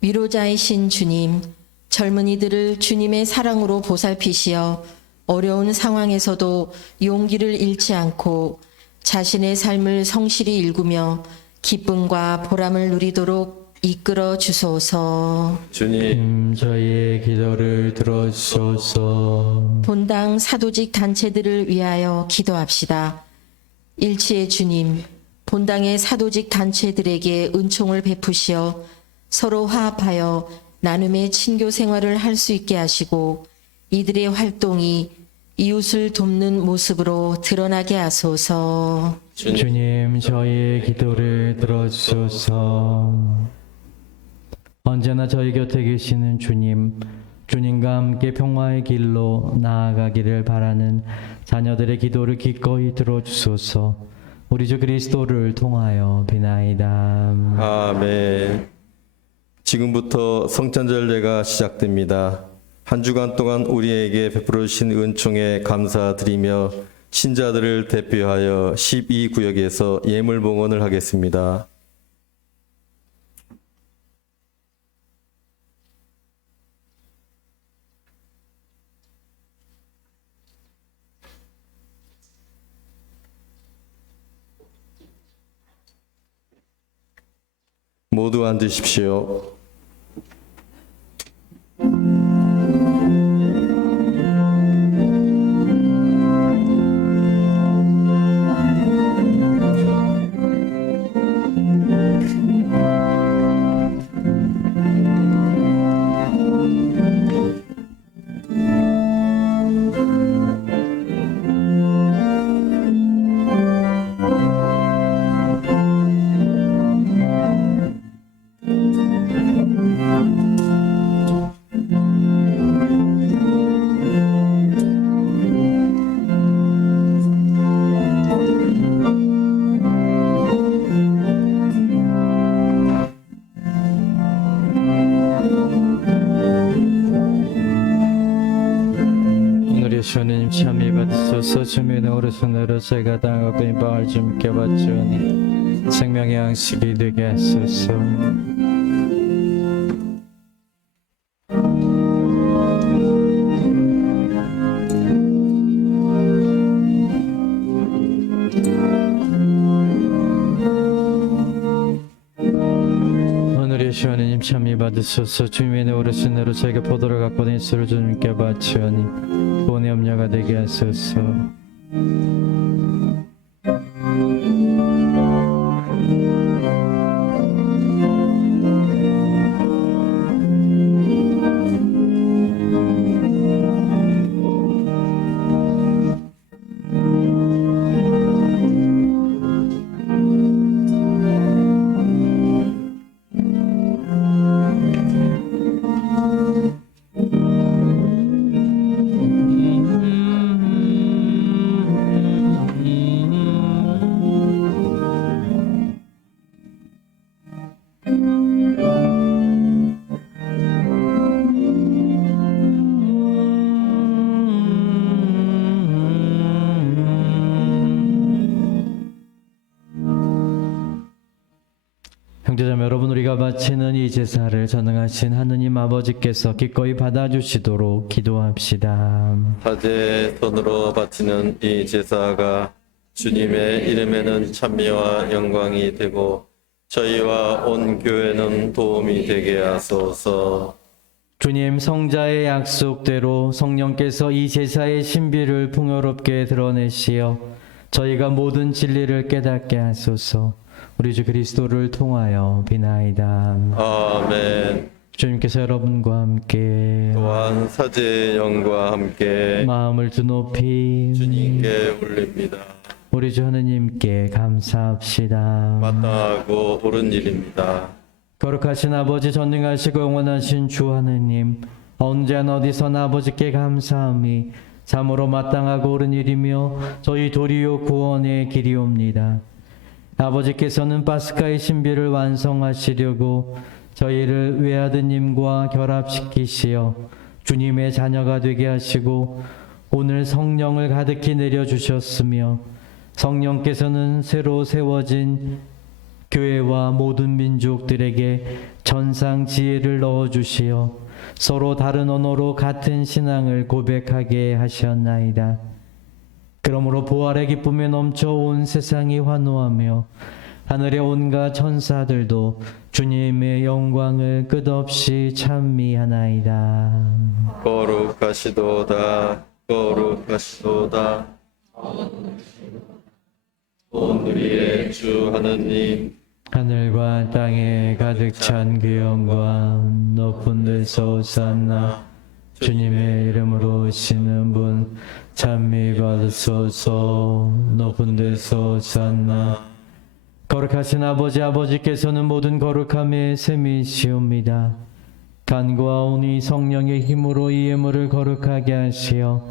위로자이신 주님, 젊은이들을 주님의 사랑으로 보살피시어 어려운 상황에서도 용기를 잃지 않고 자신의 삶을 성실히 일구며 기쁨과 보람을 누리도록 이끌어 주소서. 주님, 저희의 기도를 들어주소서. 본당 사도직 단체들을 위하여 기도합시다. 일치의 주님, 본당의 사도직 단체들에게 은총을 베푸시어 서로 화합하여 나눔의 친교 생활을 할 수 있게 하시고 이들의 활동이 이웃을 돕는 모습으로 드러나게 하소서. 주님, 저희의 기도를 들어주소서. 언제나 저희 곁에 계시는 주님, 주님과 함께 평화의 길로 나아가기를 바라는 자녀들의 기도를 기꺼이 들어주소서. 우리 주 그리스도를 통하여 비나이다. 아멘. 지금부터 성찬절례가 시작됩니다. 한 주간 동안 우리에게 베풀어 주신 은총에 감사드리며 신자들을 대표하여 12구역에서 예물 봉헌을 하겠습니다. 모두 앉으십시오. 주님 참여 받으소서. 주님의 오른손으로 제가 당하고 임방을 주님께 바치오니 생명의 양식이 되게 하소서. 오늘의 주하나님 참여 받으소서. 주님의 오른손으로 제가 포도를 갖고 낸 술을 주님께 바치오니 돈의 염려가 되게 하소서. 형제자매 여러분, 우리가 바치는 이 제사를 전능하신 하느님 아버지께서 기꺼이 받아주시도록 기도합시다. 사제의 손으로 바치는 이 제사가 주님의 이름에는 찬미와 영광이 되고 저희와 온 교회는 도움이 되게 하소서. 주님, 성자의 약속대로 성령께서 이 제사의 신비를 풍요롭게 드러내시어 저희가 모든 진리를 깨닫게 하소서. 우리 주 그리스도를 통하여 비나이다. 아멘. 주님께서 여러분과 함께 또한 사제의 영과 함께 마음을 두높이 주님께 올립니다. 우리 주 하느님께 감사합시다. 마땅하고 옳은 일입니다. 거룩하신 아버지, 전능하시고 영원하신 주 하느님, 언제나 어디서나 아버지께 감사함이 참으로 마땅하고 옳은 일이며 저희 도리요 구원의 길이옵니다. 아버지께서는 파스카의 신비를 완성하시려고 저희를 외아드님과 결합시키시어 주님의 자녀가 되게 하시고 오늘 성령을 가득히 내려주셨으며 성령께서는 새로 세워진 교회와 모든 민족들에게 전상 지혜를 넣어주시어 서로 다른 언어로 같은 신앙을 고백하게 하셨나이다. 그러므로 부활의 기쁨에 넘쳐 온 세상이 환호하며 하늘의 온갖 천사들도 주님의 영광을 끝없이 찬미하나이다. 거룩하시도다 거룩하시도다 온 우리의 주 하느님 하늘과 땅에 가득 찬 그 영광 높은 데서 오산나 주님의 이름으로 오시는 분 찬미 받으소서. 높은 데서 오산나. 거룩하신 아버지께서는 모든 거룩함의 셈이시옵니다. 간구와 오니 성령의 힘으로 이 예물을 거룩하게 하시어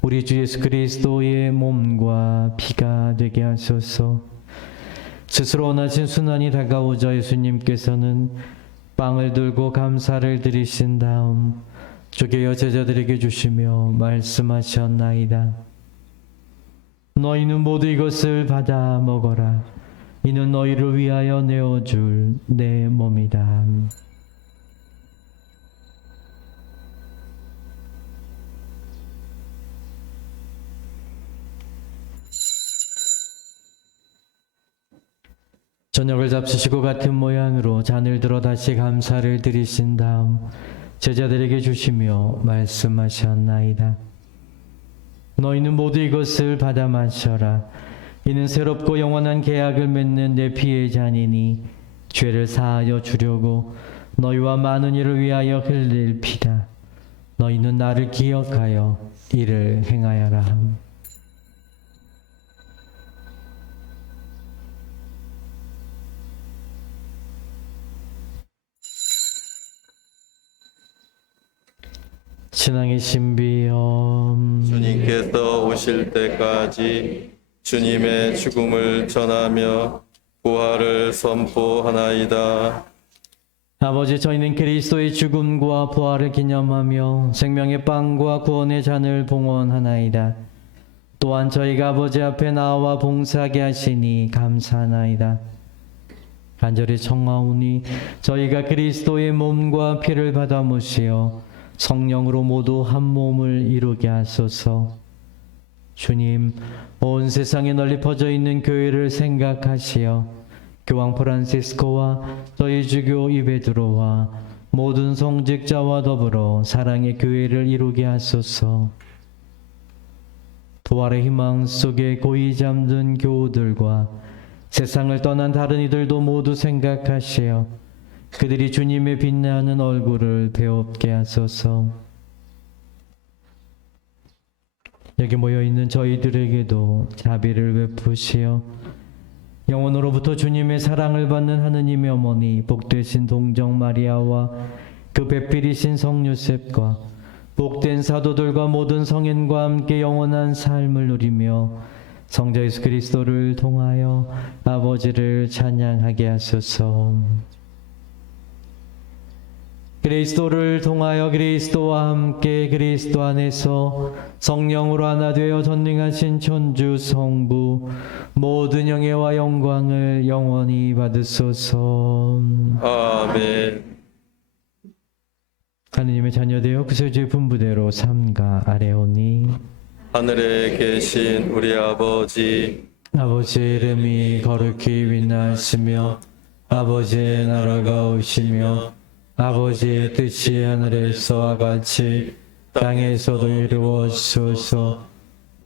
우리 주 예수 그리스도의 몸과 피가 되게 하소서. 스스로 원하신 순환이 다가오자 예수님께서는 빵을 들고 감사를 드리신 다음 쪼개어 제자들에게 주시며 말씀하셨나이다. 너희는 모두 이것을 받아 먹어라. 이는 너희를 위하여 내어줄 내 몸이다. 저녁을 잡수시고 같은 모양으로 잔을 들어 다시 감사를 드리신 다음 제자들에게 주시며 말씀하셨나이다. 너희는 모두 이것을 받아 마셔라. 이는 새롭고 영원한 계약을 맺는 내 피의 잔이니 죄를 사하여 주려고 너희와 많은 이를 위하여 흘릴 피다. 너희는 나를 기억하여 이를 행하여라. 신앙의 신비염. 주님께서 오실 때까지 주님의 죽음을 전하며 부활을 선포하나이다. 아버지, 저희는 그리스도의 죽음과 부활을 기념하며 생명의 빵과 구원의 잔을 봉헌하나이다. 또한 저희가 아버지 앞에 나와 봉사하게 하시니 감사하나이다. 간절히 청하오니 저희가 그리스도의 몸과 피를 받아 모시어 성령으로 모두 한 몸을 이루게 하소서. 주님, 온 세상에 널리 퍼져 있는 교회를 생각하시어 교황 프란시스코와 저희 주교 이베드로와 모든 성직자와 더불어 사랑의 교회를 이루게 하소서. 부활의 희망 속에 고이 잠든 교우들과 세상을 떠난 다른 이들도 모두 생각하시어 그들이 주님의 빛나는 얼굴을 배웁게 하소서. 여기 모여있는 저희들에게도 자비를 베푸시어 영원으로부터 주님의 사랑을 받는 하느님의 어머니 복되신 동정 마리아와 그 배필이신 성 요셉과 복된 사도들과 모든 성인과 함께 영원한 삶을 누리며 성자 예수 그리스도를 통하여 아버지를 찬양하게 하소서. 그리스도를 통하여 그리스도와 함께 그리스도 안에서 성령으로 하나 되어 전능하신 천주 성부 모든 영예와 영광을 영원히 받으소서. 아멘. 하느님의 자녀되어 구세주의 분부대로 삼가 아뢰오니 하늘에 계신 우리 아버지, 아버지의 이름이 거룩히 빛나시며 아버지의 나라가 오시며 아버지의 뜻이 하늘에서와 같이 땅에서도 이루어지소서.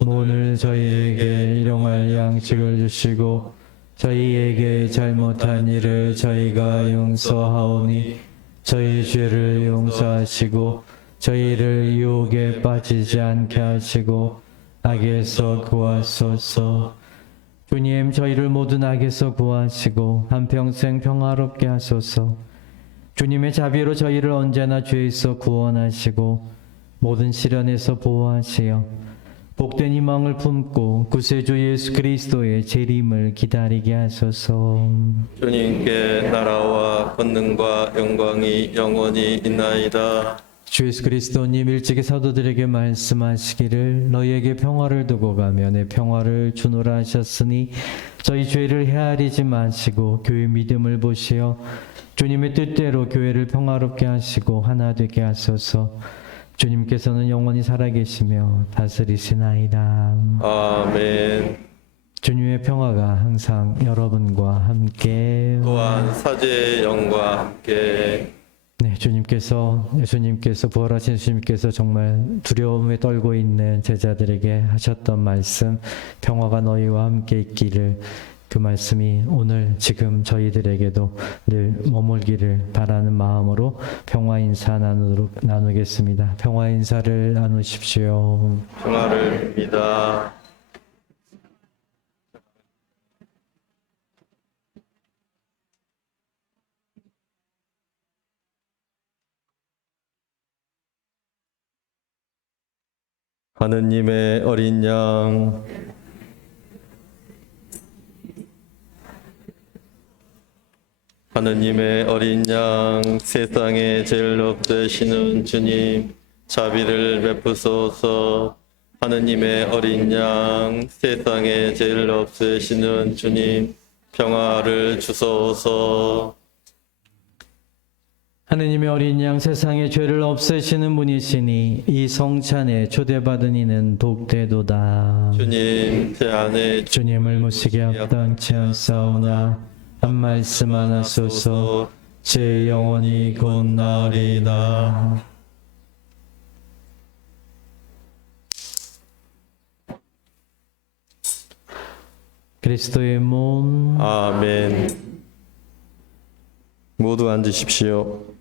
오늘 저희에게 일용할 양식을 주시고 저희에게 잘못한 일을 저희가 용서하오니 저희 죄를 용서하시고 저희를 유혹에 빠지지 않게 하시고 악에서 구하소서. 주님, 저희를 모든 악에서 구하시고 한평생 평화롭게 하소서. 주님의 자비로 저희를 언제나 죄에서 구원하시고 모든 시련에서 보호하시어 복된 희망을 품고 구세주 예수 그리스도의 재림을 기다리게 하소서. 주님께 나라와 권능과 영광이 영원히 있나이다. 주 예수 그리스도님 일찍이 사도들에게 말씀하시기를 너희에게 평화를 두고 가며 내 평화를 주노라 하셨으니 저희 죄를 헤아리지 마시고 교회 믿음을 보시어 주님의 뜻대로 교회를 평화롭게 하시고 하나 되게 하소서. 주님께서는 영원히 살아계시며 다스리시나이다. 아멘. 주님의 평화가 항상 여러분과 함께. 또한 사제의 영과 함께 네, 예수님께서 부활하신 주님께서 정말 두려움에 떨고 있는 제자들에게 하셨던 말씀, 평화가 너희와 함께 있기를, 그 말씀이 오늘 지금 저희들에게도 늘 머물기를 바라는 마음으로 평화 인사 나누겠습니다. 평화 인사를 나누십시오. 평화를 빕니다. 하느님의 어린 양, 하느님의 어린 양, 세상에 죄를 없애시는 주님, 자비를 베푸소서. 하느님의 어린 양, 세상에 죄를 없애시는 주님, 평화를 주소서. 하느님의 어린 양, 세상의 죄를 없애시는 분이시니 이 성찬에 초대받은 이는 복되도다. 주님, 제 안에 주님을 모시게 합당치 않사오나 한 말씀 하소서. 제 영혼이 곧 나으리이다. 그리스도의 몸. 아멘. 모두 앉으십시오.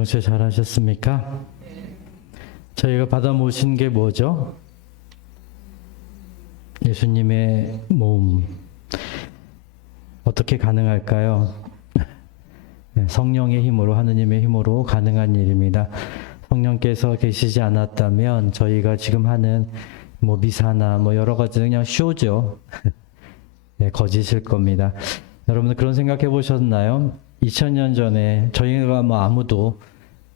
성취 잘 하셨습니까? 저희가 받아 모신 게 뭐죠? 예수님의 몸. 어떻게 가능할까요? 성령의 힘으로, 하느님의 힘으로 가능한 일입니다. 성령께서 계시지 않았다면 저희가 지금 하는 뭐 미사나 뭐 여러 가지 그냥 쇼죠. 네, 거짓일 겁니다. 여러분들 그런 생각해 보셨나요? 2000년 전에 저희가 뭐 아무도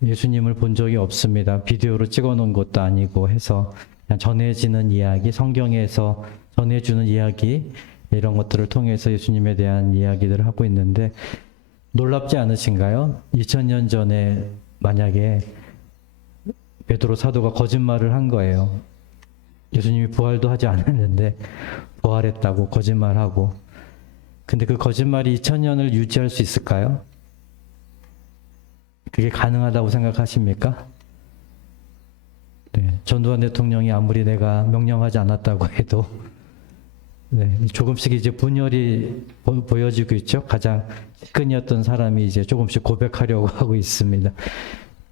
예수님을 본 적이 없습니다. 비디오로 찍어 놓은 것도 아니고 해서 그냥 전해지는 이야기, 성경에서 전해주는 이야기 이런 것들을 통해서 예수님에 대한 이야기들을 하고 있는데 놀랍지 않으신가요? 2000년 전에 만약에 베드로 사도가 거짓말을 한 거예요. 예수님이 부활도 하지 않았는데 부활했다고 거짓말하고. 근데 그 거짓말이 2000년을 유지할 수 있을까요? 그게 가능하다고 생각하십니까? 네, 전두환 대통령이 아무리 내가 명령하지 않았다고 해도 네, 조금씩 이제 분열이 보여지고 있죠. 가장 측근이었던 사람이 이제 조금씩 고백하려고 하고 있습니다.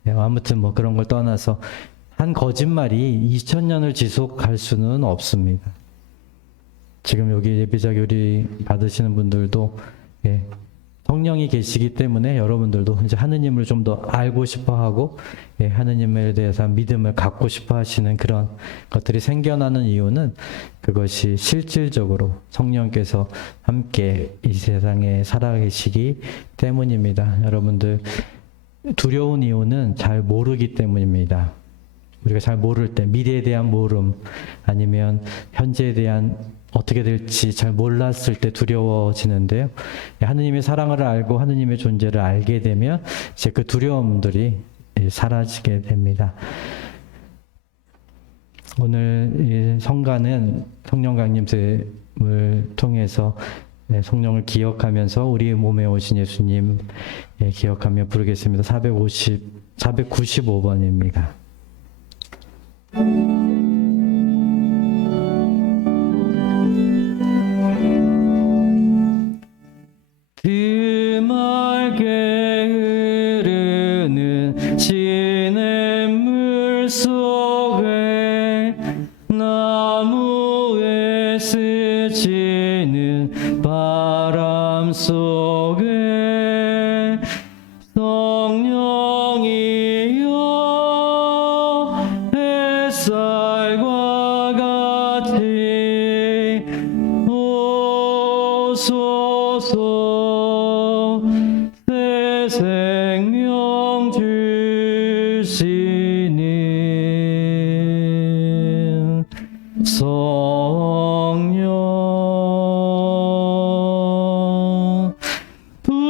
네, 아무튼 뭐 그런 걸 떠나서 한 거짓말이 2000년을 지속할 수는 없습니다. 지금 여기 예비자 교리 받으시는 분들도 예, 성령이 계시기 때문에 여러분들도 이제 하느님을 좀 더 알고 싶어하고 예, 하느님에 대해서 믿음을 갖고 싶어하시는 그런 것들이 생겨나는 이유는 그것이 실질적으로 성령께서 함께 이 세상에 살아계시기 때문입니다. 여러분들 두려운 이유는 잘 모르기 때문입니다. 우리가 잘 모를 때 미래에 대한 모름 아니면 현재에 대한 어떻게 될지 잘 몰랐을 때 두려워지는데요. 하느님의 사랑을 알고 하느님의 존재를 알게 되면 이제 그 두려움들이 사라지게 됩니다. 오늘 이 성가는 성령 강림sem을 통해서 성령을 기억하면서 우리 몸에 오신 예수님 기억하며 부르겠습니다. 495번입니다. 드맑게 흐르는 시냇물 속에 나무에 스치는 바람 속에 성령이여 햇살과 같이 오소서 새 생명 주시는 성령 불어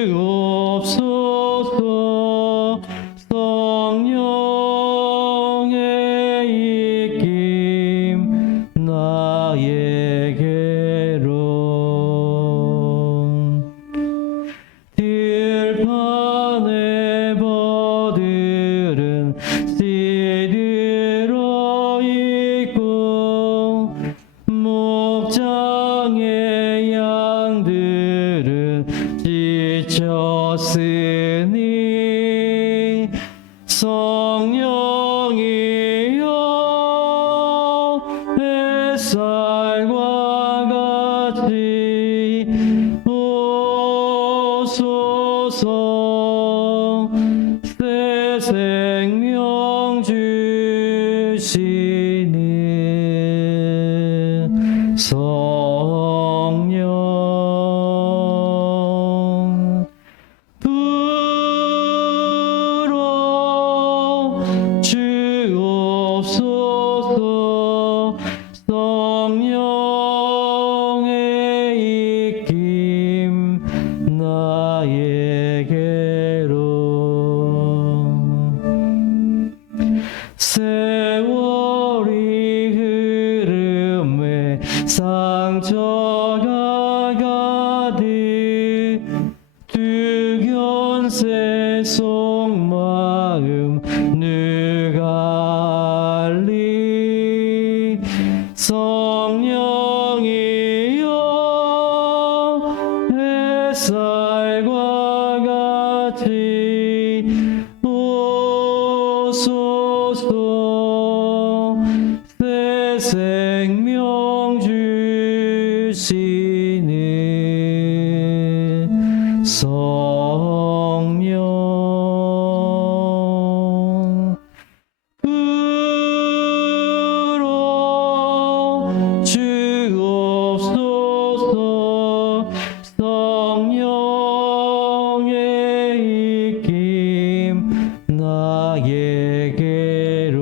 주옵소서 성령의 입김 나에게로 들판에 버들은 씨들어 있고 목장의 양들은 지쳤으니 성령이여 햇살과 같이 오소서 새 생명 주시는 성령 불어 주옵소서 성령의 입김 나에게로 세월이 흐름에 상처가 가득 두견새 속마음 느갈리 성령이여 나에게로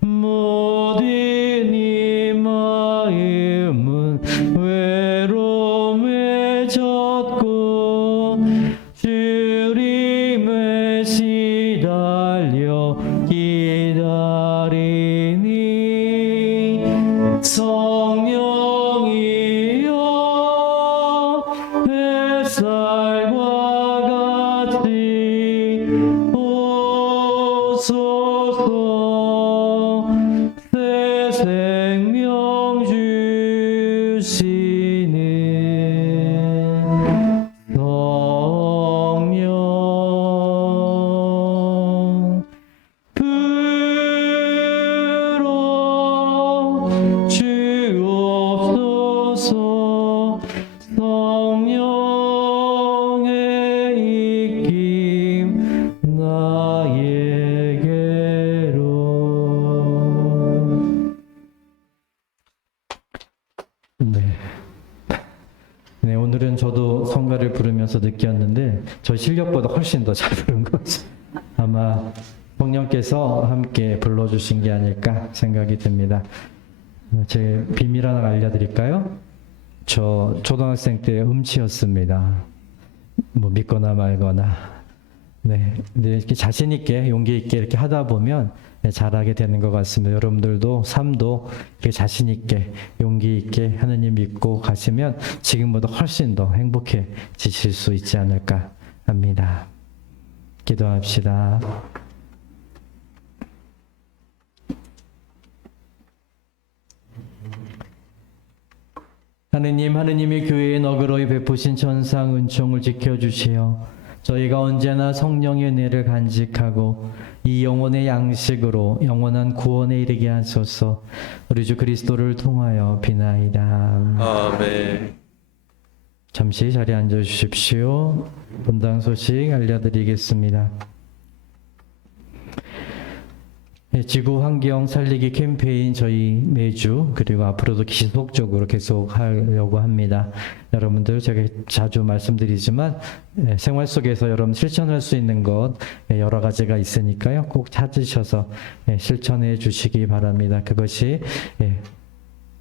모든 이 마음은 외로움에 젖고 주님을 시달려 기다리니 성령이여 햇살과 같이 오소서 새 생명 주시는 성령 불어 주옵소서 성령의 이김 나에게로. 네, 오늘은 저도 성가를 부르면서 느꼈는데 저 실력보다 훨씬 더 잘 부른 거죠. 아마 성령께서 함께 불러주신 게 아닐까 생각이 듭니다. 제 비밀 하나 알려드릴까요? 저 초등학생 때 음치였습니다. 뭐 믿거나 말거나. 네, 근데 이렇게 자신 있게 용기 있게 이렇게 하다 보면 잘하게 되는 것 같습니다. 여러분들도 삶도 이렇게 자신 있게 용기 있게 하느님 믿고 가시면 지금보다 훨씬 더 행복해지실 수 있지 않을까 합니다. 기도합시다. 하느님, 하느님이 교회에 너그러이 베푸신 천상 은총을 지켜주시어 저희가 언제나 성령의 은혜를 간직하고 이 영혼의 양식으로 영원한 구원에 이르게 하소서. 우리 주 그리스도를 통하여 비나이다. 아멘. 잠시 자리에 앉아주십시오. 본당 소식 알려드리겠습니다. 지구 환경 살리기 캠페인 저희 매주 그리고 앞으로도 지속적으로 계속 하려고 합니다. 여러분들 제가 자주 말씀드리지만 생활 속에서 여러분 실천할 수 있는 것 여러 가지가 있으니까요. 꼭 찾으셔서 실천해 주시기 바랍니다. 그것이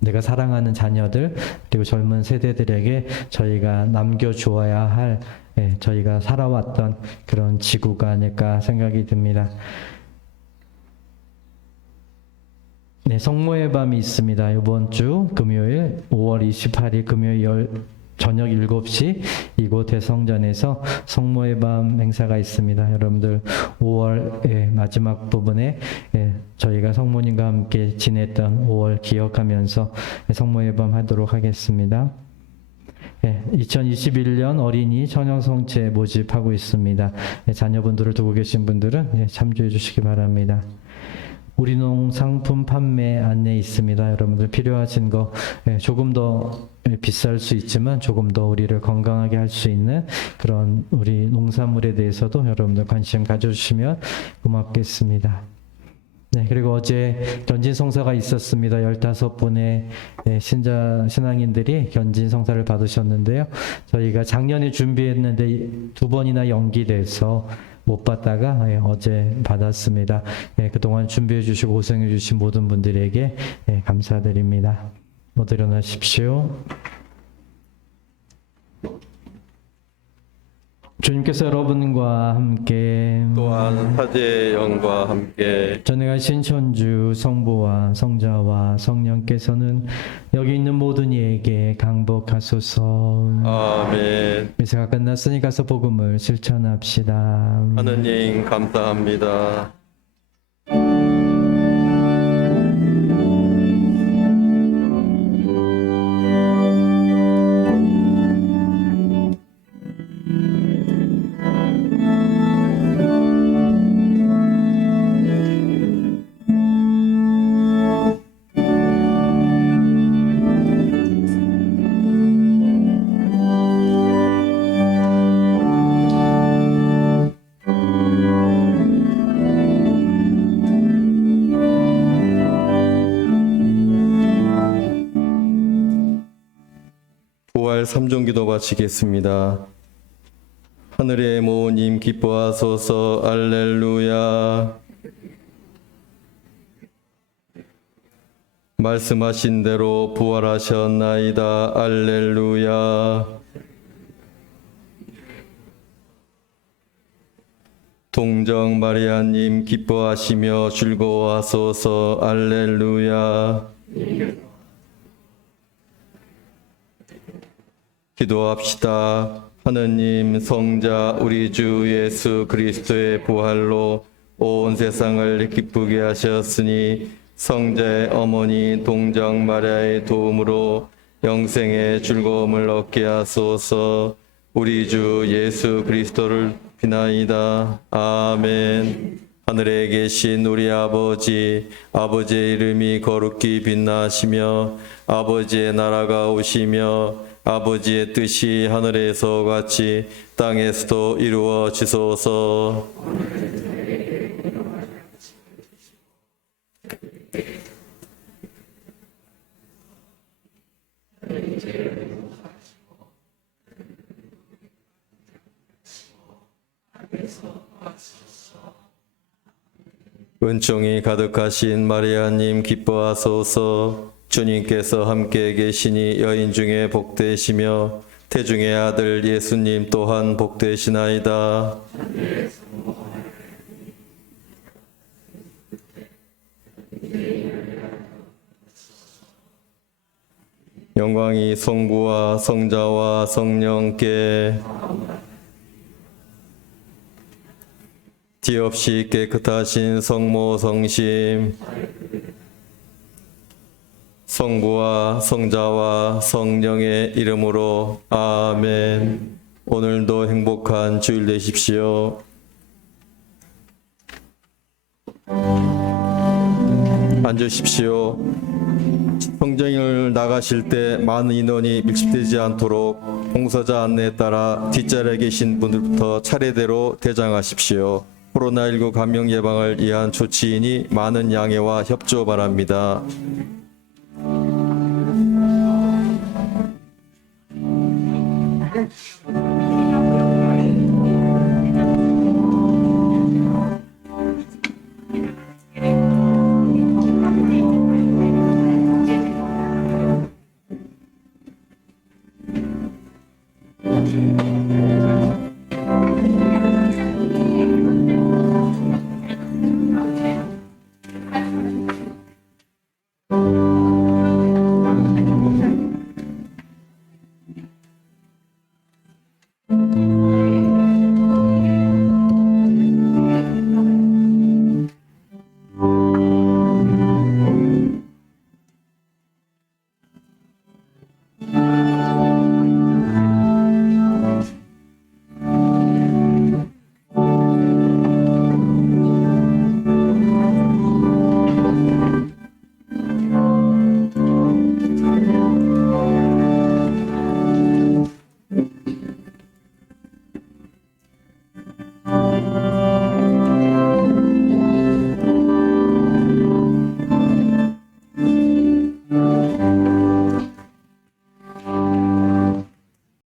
내가 사랑하는 자녀들 그리고 젊은 세대들에게 저희가 남겨주어야 할 저희가 살아왔던 그런 지구가 아닐까 생각이 듭니다. 네, 성모의 밤이 있습니다. 이번 주 금요일 5월 28일 금요일 저녁 7시 이곳 대성전에서 성모의 밤 행사가 있습니다. 여러분들 5월 마지막 부분에 저희가 성모님과 함께 지냈던 5월 기억하면서 성모의 밤 하도록 하겠습니다. 2021년 어린이 처녀성체 모집하고 있습니다. 자녀분들을 두고 계신 분들은 참조해 주시기 바랍니다. 우리농 상품 판매 안내 있습니다. 여러분들 필요하신 거 조금 더 비쌀 수 있지만 조금 더 우리를 건강하게 할 수 있는 그런 우리 농산물에 대해서도 여러분들 관심 가져주시면 고맙겠습니다. 네, 그리고 어제 견진 성사가 있었습니다. 15분의 신앙인들이 견진 성사를 받으셨는데요. 저희가 작년에 준비했는데 2번이나 연기돼서 못 받다가 어제 받았습니다. 그동안 준비해 주시고 고생해 주신 모든 분들에게 감사드립니다. 모두 일어나십시오. 주님께서 여러분과 함께 또한 사제의 영과 함께 전능하신 천주 성부와 성자와 성령께서는 여기 있는 모든 이에게 강복하소서. 아멘. 미사가 끝났으니 가서 복음을 실천합시다. 하느님 감사합니다. 부활 3종 기도 바치겠습니다. 하늘의 모님 기뻐하소서. 알렐루야. 말씀하신 대로 부활하셨나이다. 알렐루야. 동정 마리아님 기뻐하시며 즐거워하소서. 알렐루야. 기도합시다. 하느님 성자 우리 주 예수 그리스도의 부활로 온 세상을 기쁘게 하셨으니 성자의 어머니 동정 마리아의 도움으로 영생의 즐거움을 얻게 하소서. 우리 주 예수 그리스도를 비나이다. 아멘. 하늘에 계신 우리 아버지, 아버지의 이름이 거룩히 빛나시며 아버지의 나라가 오시며 아버지의 뜻이 하늘에서 같이 땅에서도 이루어지소서. 은총이 가득하신 마리아님 기뻐하소서. 주님께서 함께 계시니 여인 중에 복되시며 태중의 아들 예수님 또한 복되시나이다. 영광이 성부와 성자와 성령께 뒤없이 깨끗하신 성모 성심 성부와 성자와 성령의 이름으로 아멘. 오늘도 행복한 주일 되십시오. 앉으십시오. 성전을 나가실 때 많은 인원이 밀집되지 않도록 봉사자 안내에 따라 뒷자리에 계신 분들부터 차례대로 대장하십시오. 코로나19 감염 예방을 위한 조치이니 많은 양해와 협조 바랍니다.